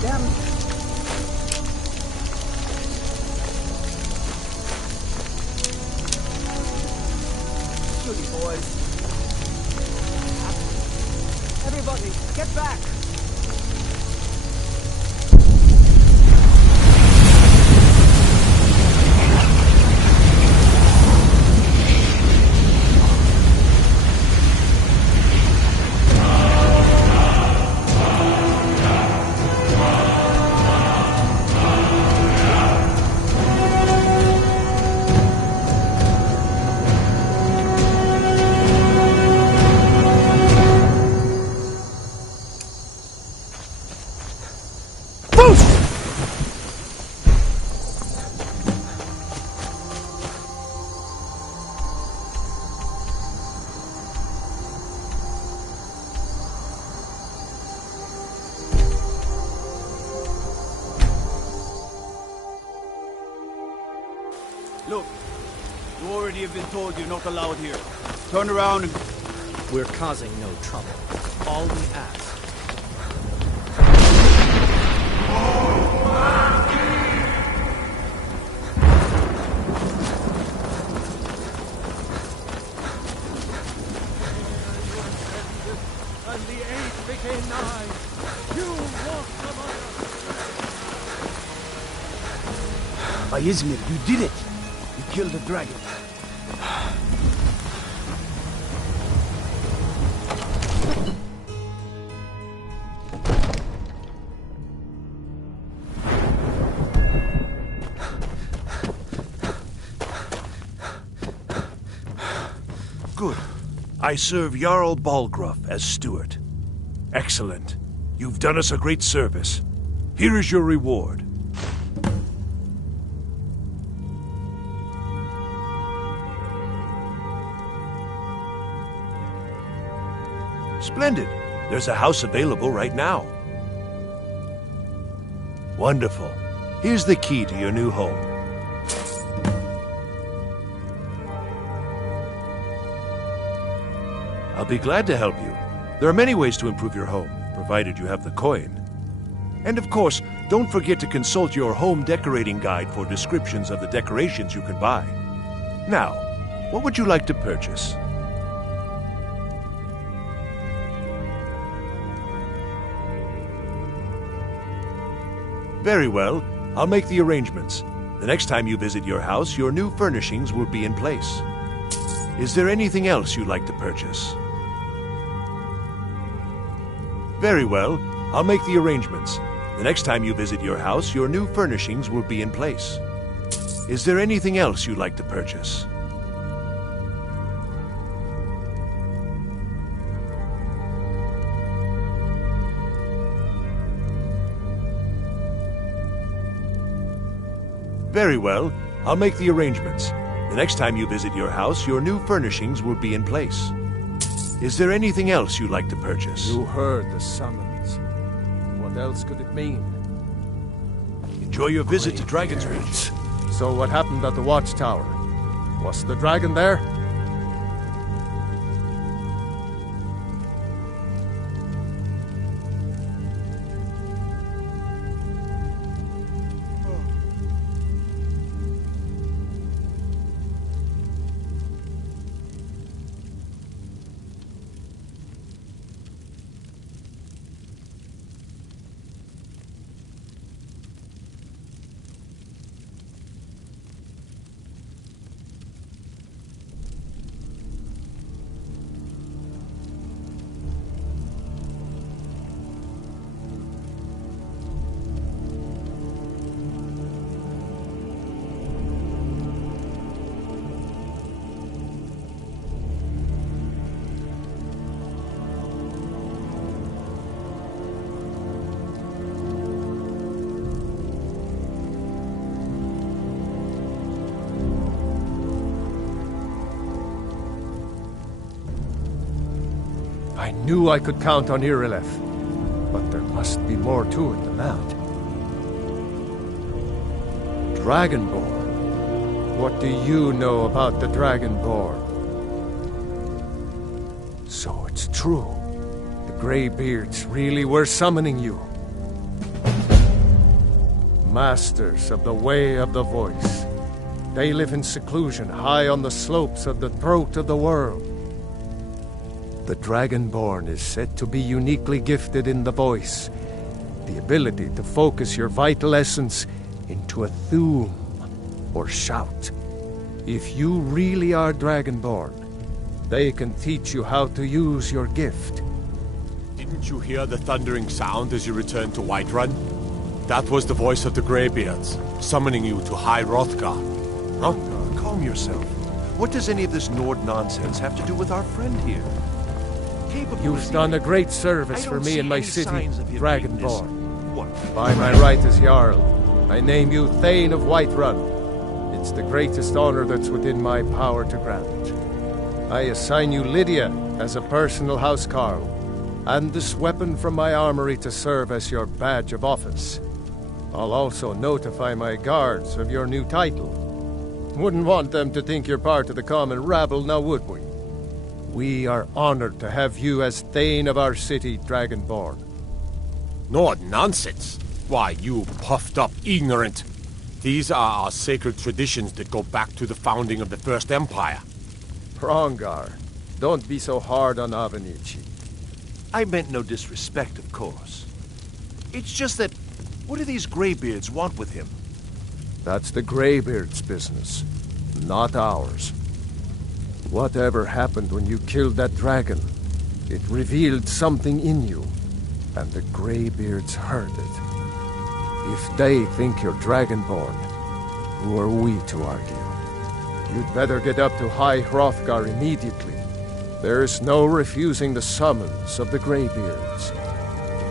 Damn Eventually, boys. Everybody, get back! Look, you already have been told you're not allowed here. Turn around and... We're causing no trouble. All we ask. And the age became nigh. You walked among us. By Izmir, you did it! You killed the dragon. Good. I serve Jarl Balgruuf as steward. Excellent. You've done us a great service. Here is your reward. Splendid. There's a house available right now. Wonderful. Here's the key to your new home. I'll be glad to help you. There are many ways to improve your home, provided you have the coin. And of course, don't forget to consult your home decorating guide for descriptions of the decorations you can buy. Now, what would you like to purchase? Very well. I'll make the arrangements. The next time you visit your house, your new furnishings will be in place. Is there anything else you'd like to purchase? Very well. I'll make the arrangements. The next time you visit your house, your new furnishings will be in place. Is there anything else you'd like to purchase? Very well. I'll make the arrangements. The next time you visit your house, your new furnishings will be in place. Is there anything else you'd like to purchase? You heard the summons. What else could it mean? Enjoy your visit to Dragon's Reach. So what happened at the watchtower? Was the dragon there? I knew I could count on Irileth, but there must be more to it than that. Dragonborn. What do you know about the Dragonborn? So it's true. The Greybeards really were summoning you. Masters of the Way of the Voice. They live in seclusion, high on the slopes of the throat of the world. The Dragonborn is said to be uniquely gifted in the voice, the ability to focus your vital essence into a thum, or shout. If you really are Dragonborn, they can teach you how to use your gift. Didn't you hear the thundering sound as you returned to Whiterun? That was the voice of the Greybeards, summoning you to High Hrothgar. Hrothgar, calm yourself. What does any of this Nord nonsense have to do with our friend here? You've done a great service for me in my city, Dragonborn. What? By my right as Jarl, I name you Thane of Whiterun. It's the greatest honor that's within my power to grant. I assign you Lydia as a personal housecarl, and this weapon from my armory to serve as your badge of office. I'll also notify my guards of your new title. Wouldn't want them to think you're part of the common rabble, now would we? We are honored to have you as Thane of our city, Dragonborn. Nord nonsense! Why, you puffed up ignorant! These are our sacred traditions that go back to the founding of the First Empire. Hrongar, don't be so hard on Avenici. I meant no disrespect, of course. It's just that, what do these Greybeards want with him? That's the Greybeards' business, not ours. Whatever happened when you killed that dragon, it revealed something in you, and the Greybeards heard it. If they think you're Dragonborn, who are we to argue? You'd better get up to High Hrothgar immediately. There's no refusing the summons of the Greybeards.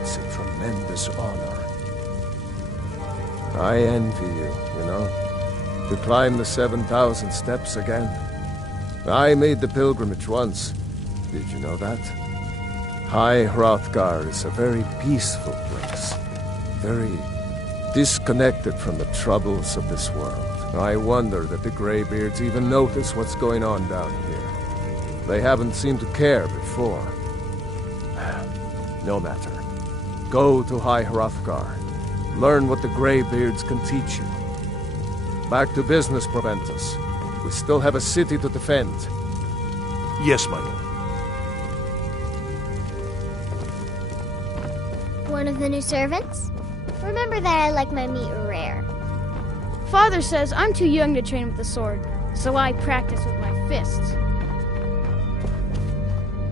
It's a tremendous honor. I envy you know, to climb the 7,000 steps again. I made the pilgrimage once. Did you know that? High Hrothgar is a very peaceful place. Very disconnected from the troubles of this world. I wonder that the Greybeards even notice what's going on down here. They haven't seemed to care before. No matter. Go to High Hrothgar. Learn what the Greybeards can teach you. Back to business, Proventus. We still have a city to defend. Yes, my lord. One of the new servants? Remember that I like my meat rare. Father says I'm too young to train with the sword, so I practice with my fists.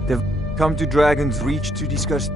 They've come to Dragon's Reach to discuss...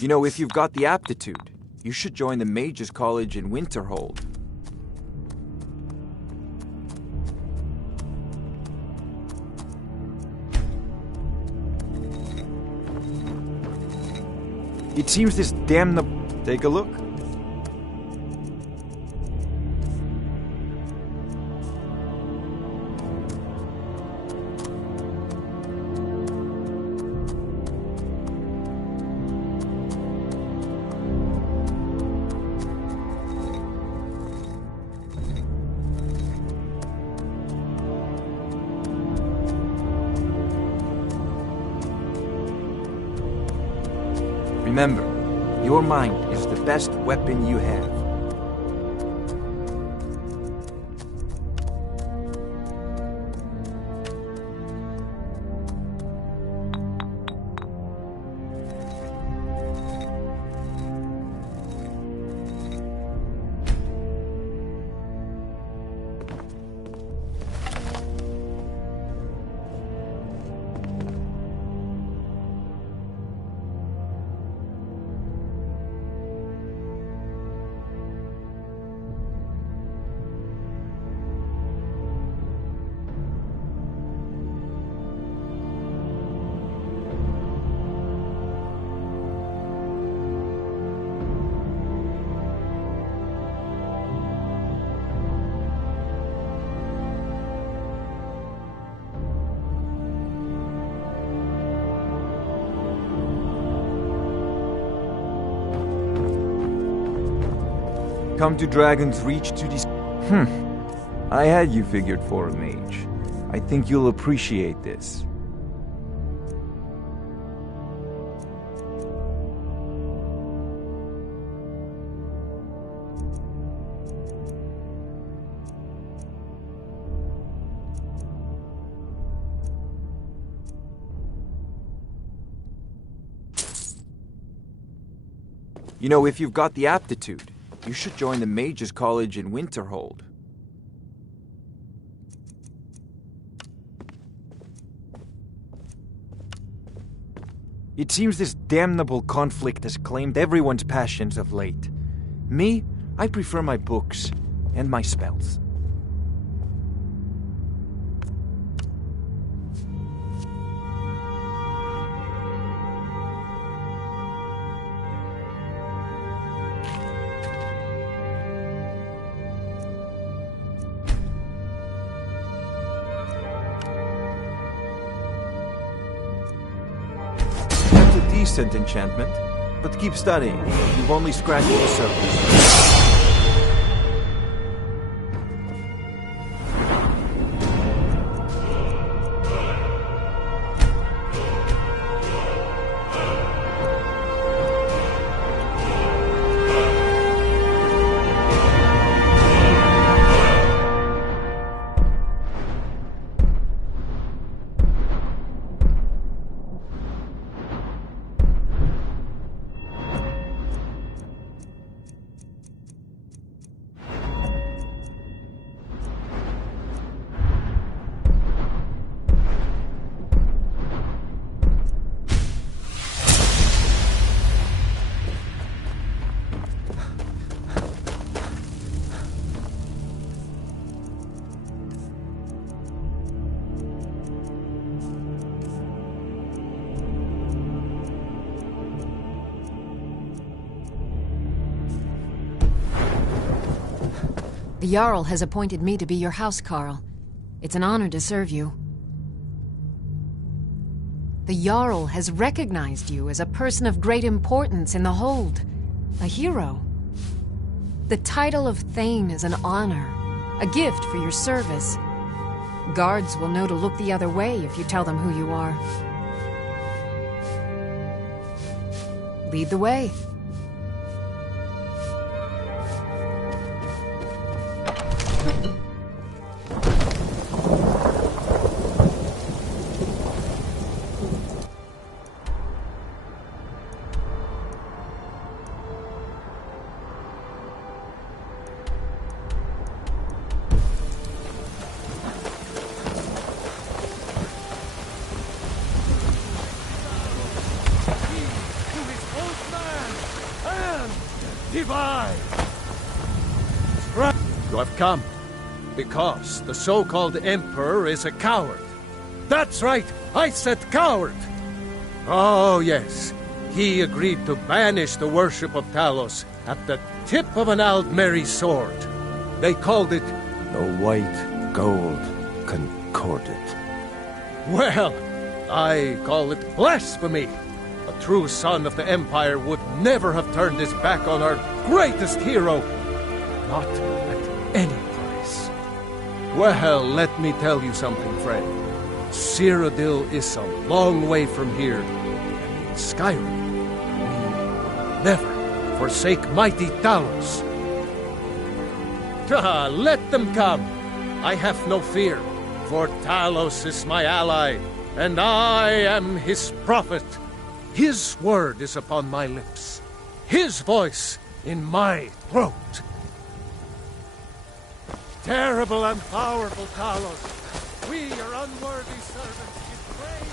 You know, if you've got the aptitude, you should join the Mages College in Winterhold. It seems this damn... Take a look. Remember, your mind is the best weapon you have. Come to Dragon's Reach to I had you figured for a mage. I think you'll appreciate this. You know, if you've got the aptitude, you should join the Mages College in Winterhold. It seems this damnable conflict has claimed everyone's passions of late. Me, I prefer my books and my spells. Decent enchantment, but keep studying. You've only scratched the surface. The Jarl has appointed me to be your housecarl. It's an honor to serve you. The Jarl has recognized you as a person of great importance in the Hold. A hero. The title of Thane is an honor, a gift for your service. Guards will know to look the other way if you tell them who you are. Lead the way. You have come because the so-called Emperor is a coward. That's right, I said coward! Oh yes, he agreed to banish the worship of Talos at the tip of an Aldmeri sword. They called it the White Gold Concordat. Well, I call it blasphemy. A true son of the Empire would never have turned his back on our greatest hero. Not at any price. Well, let me tell you something, friend. Cyrodiil is a long way from here. And in Skyrim, we will never forsake mighty Talos. Let them come. I have no fear, for Talos is my ally, and I am his prophet. His word is upon my lips, his voice in my throat. Terrible and powerful Talos, we, your unworthy servants, give praise.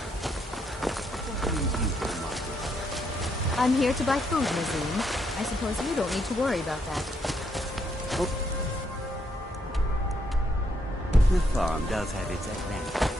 I'm here to buy food, Nazim. I suppose you don't need to worry about that. The farm does have its advantages.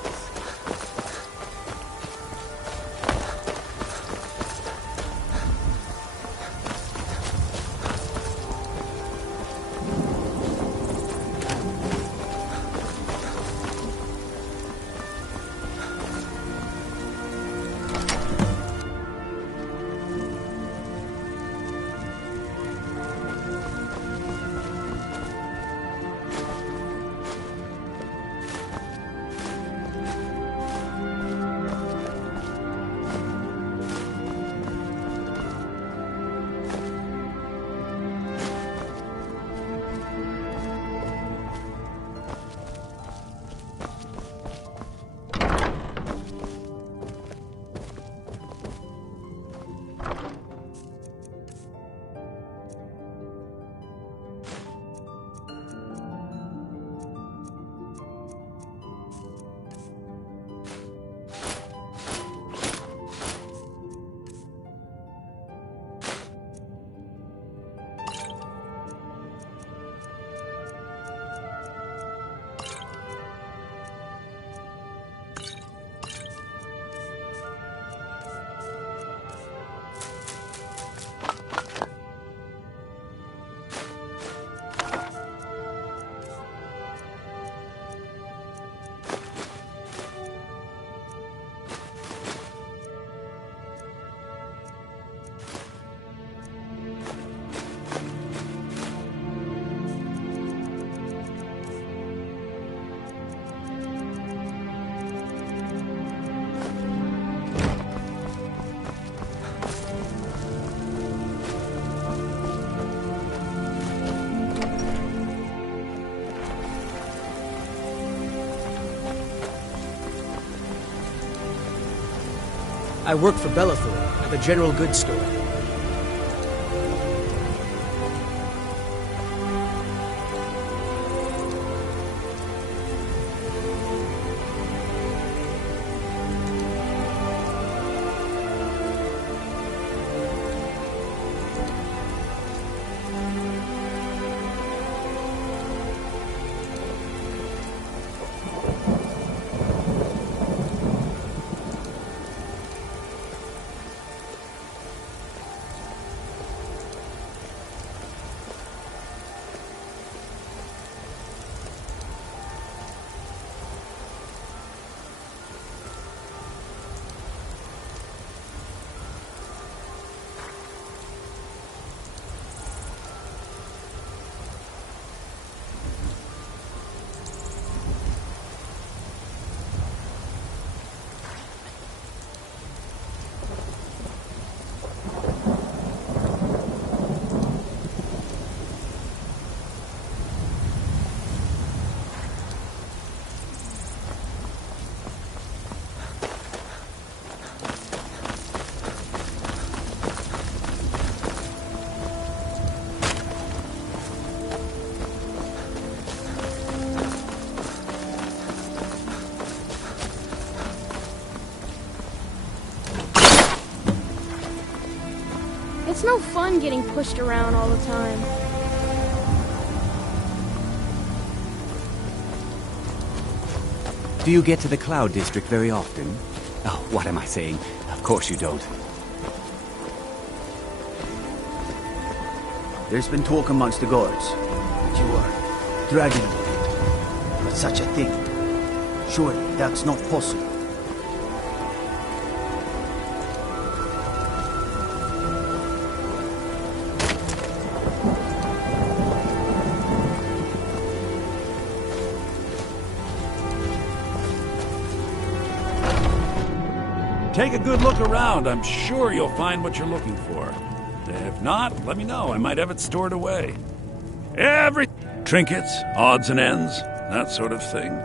I work for Bellathor at the general goods store. It's no fun getting pushed around all the time. Do you get to the Cloud District very often? Oh, what am I saying? Of course you don't. There's been talk amongst the guards that you are dragging but such a thing. Surely that's not possible. Take a good look around. I'm sure you'll find what you're looking for. If not, let me know. I might have it stored away. Every trinkets, odds and ends, that sort of thing.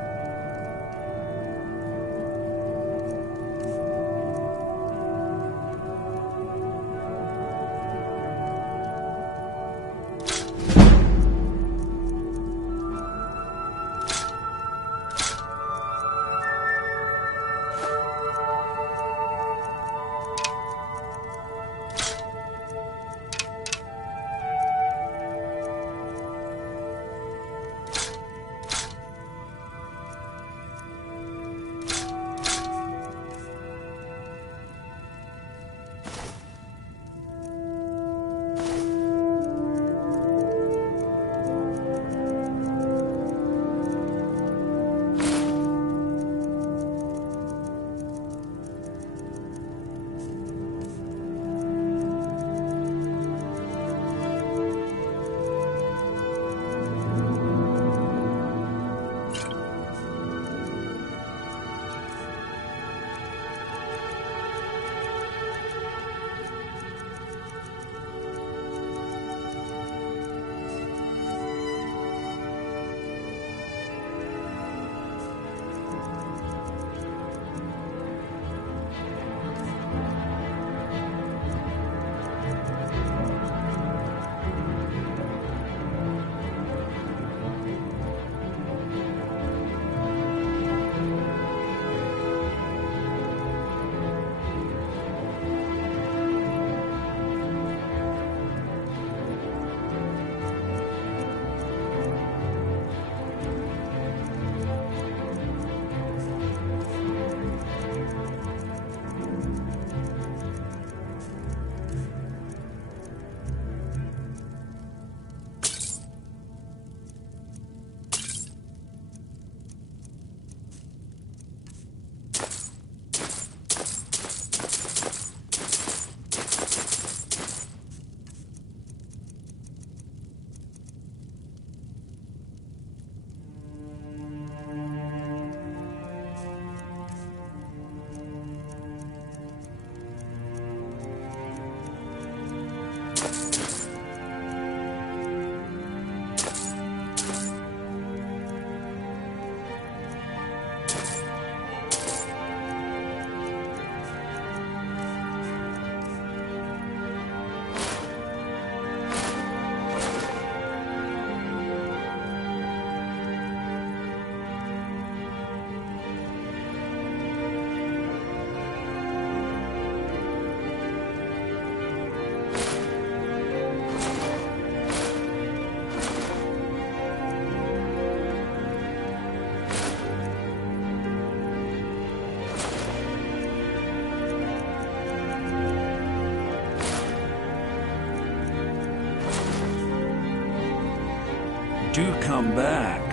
Do come back.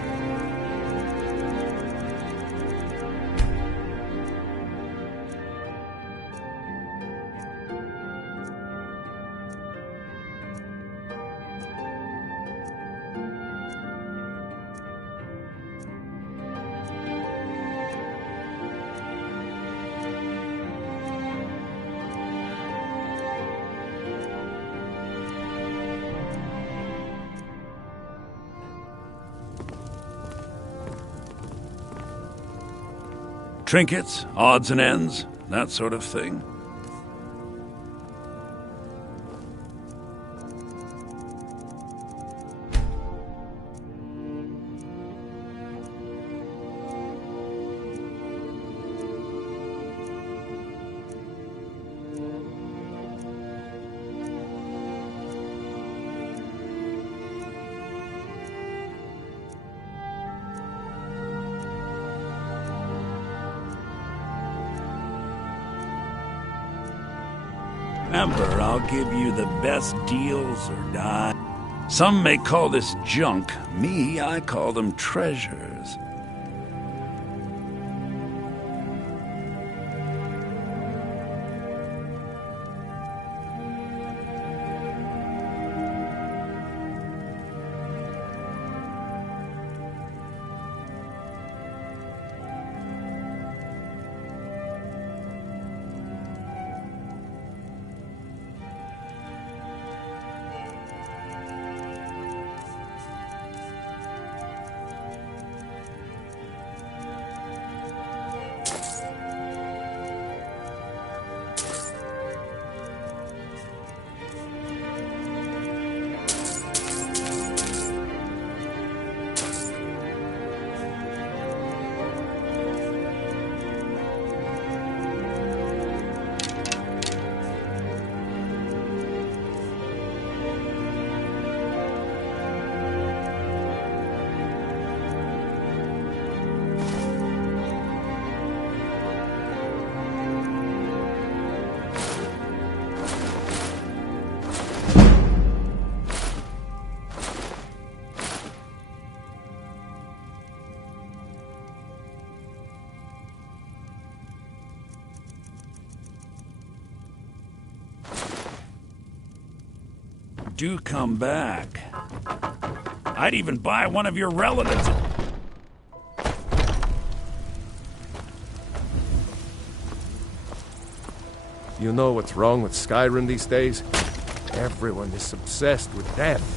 Trinkets, odds and ends, that sort of thing. Remember, I'll give you the best deals or die. Some may call this junk. Me, I call them treasures. Do come back. I'd even buy one of your relatives. You know what's wrong with Skyrim these days? Everyone is obsessed with death.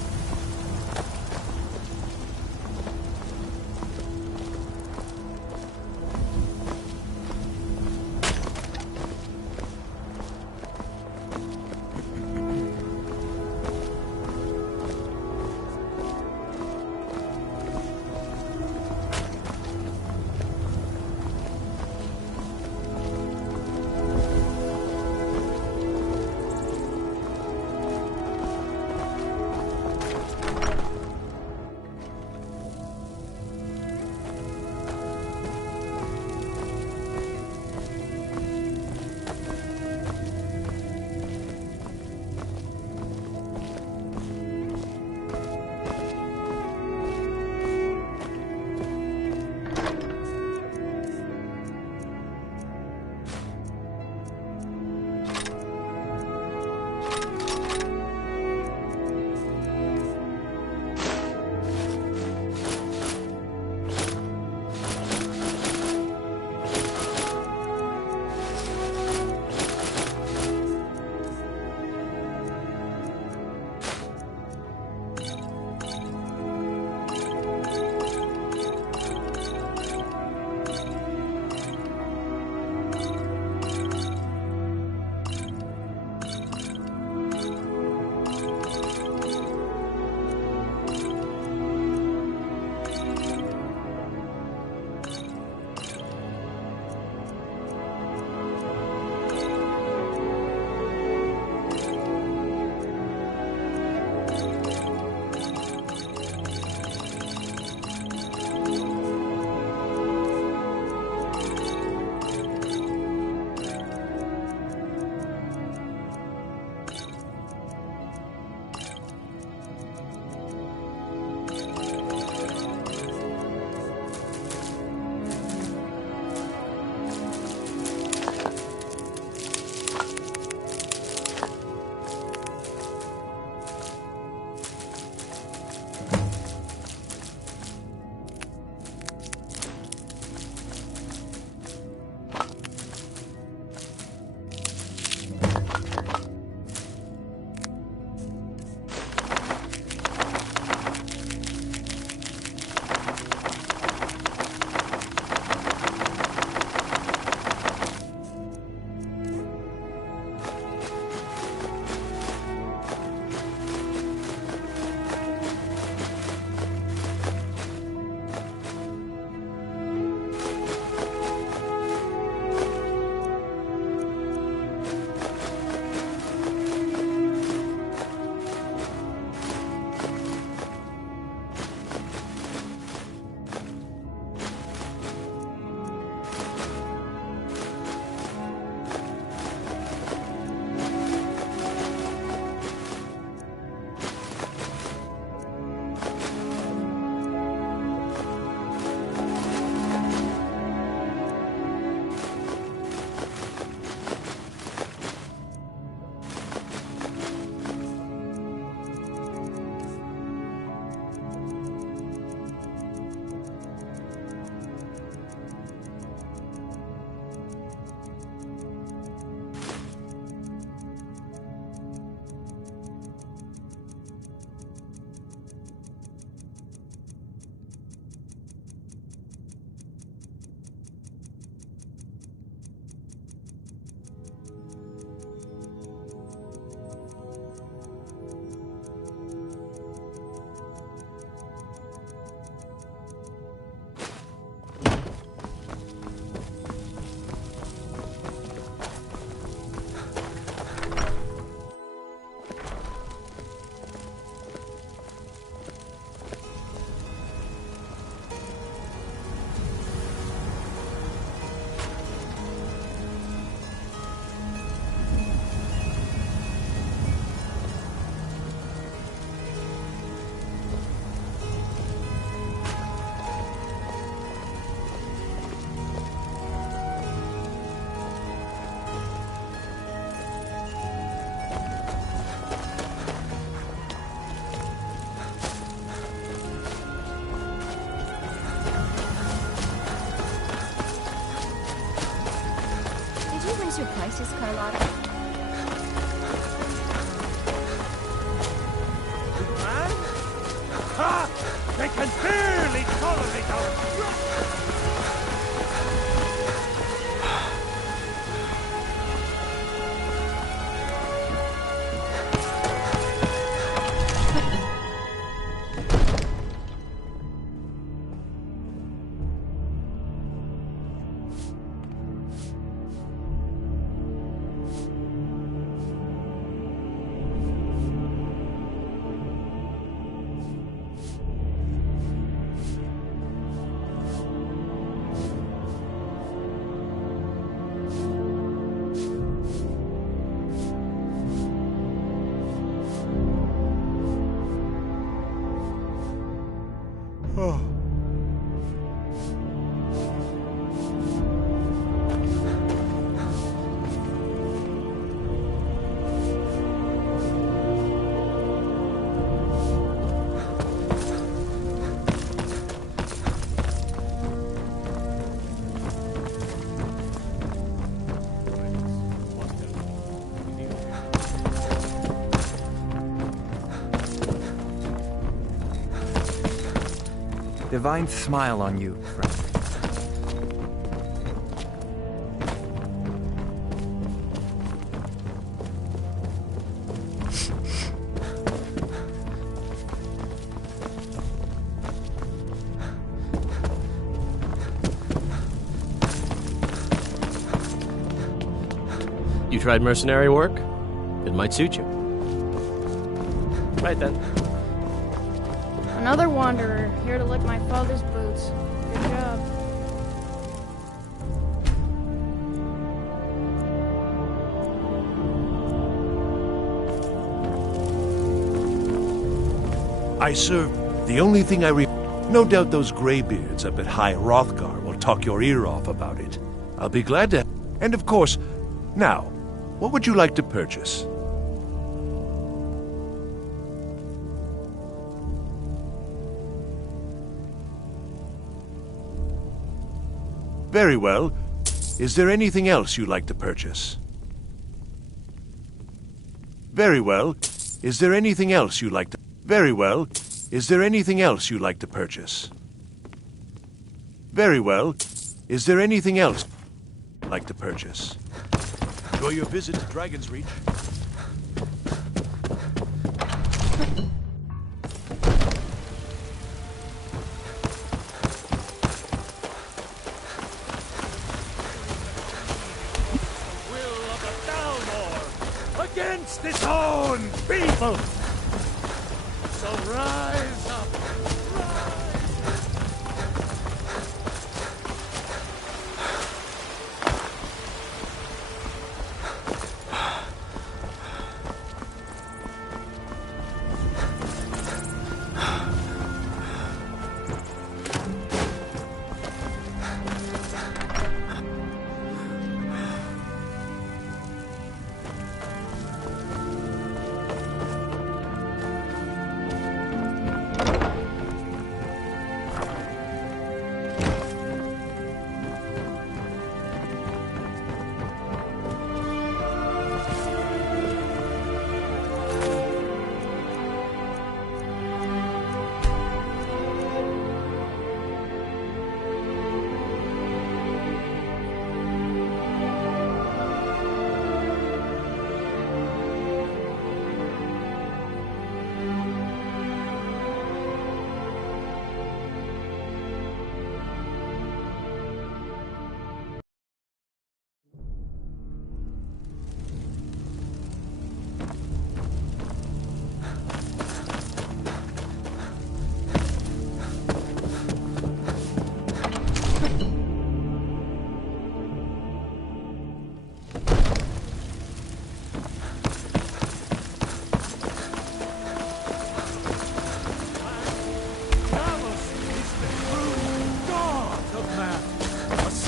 is your crisis, Carlotta? Man? Ha! They can barely tolerate our Divine smile on you, friend. You tried mercenary work? It might suit you. Right then. Another wanderer, here to lick my father's boots. Good job. I serve. The only thing no doubt those graybeards up at High Hrothgar will talk your ear off about it. I'll be glad to. And of course, now, what would you like to purchase? Very well. Is there anything else you'd like to purchase? Very well. Is there anything else you'd like to... Very well. Is there anything else you'd like to purchase? Very well. Is there anything else you'd like to purchase? Enjoy your visit to Dragon's Reach. Against its own people! So rise up!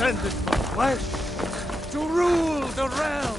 Descended from flesh to rule the realm.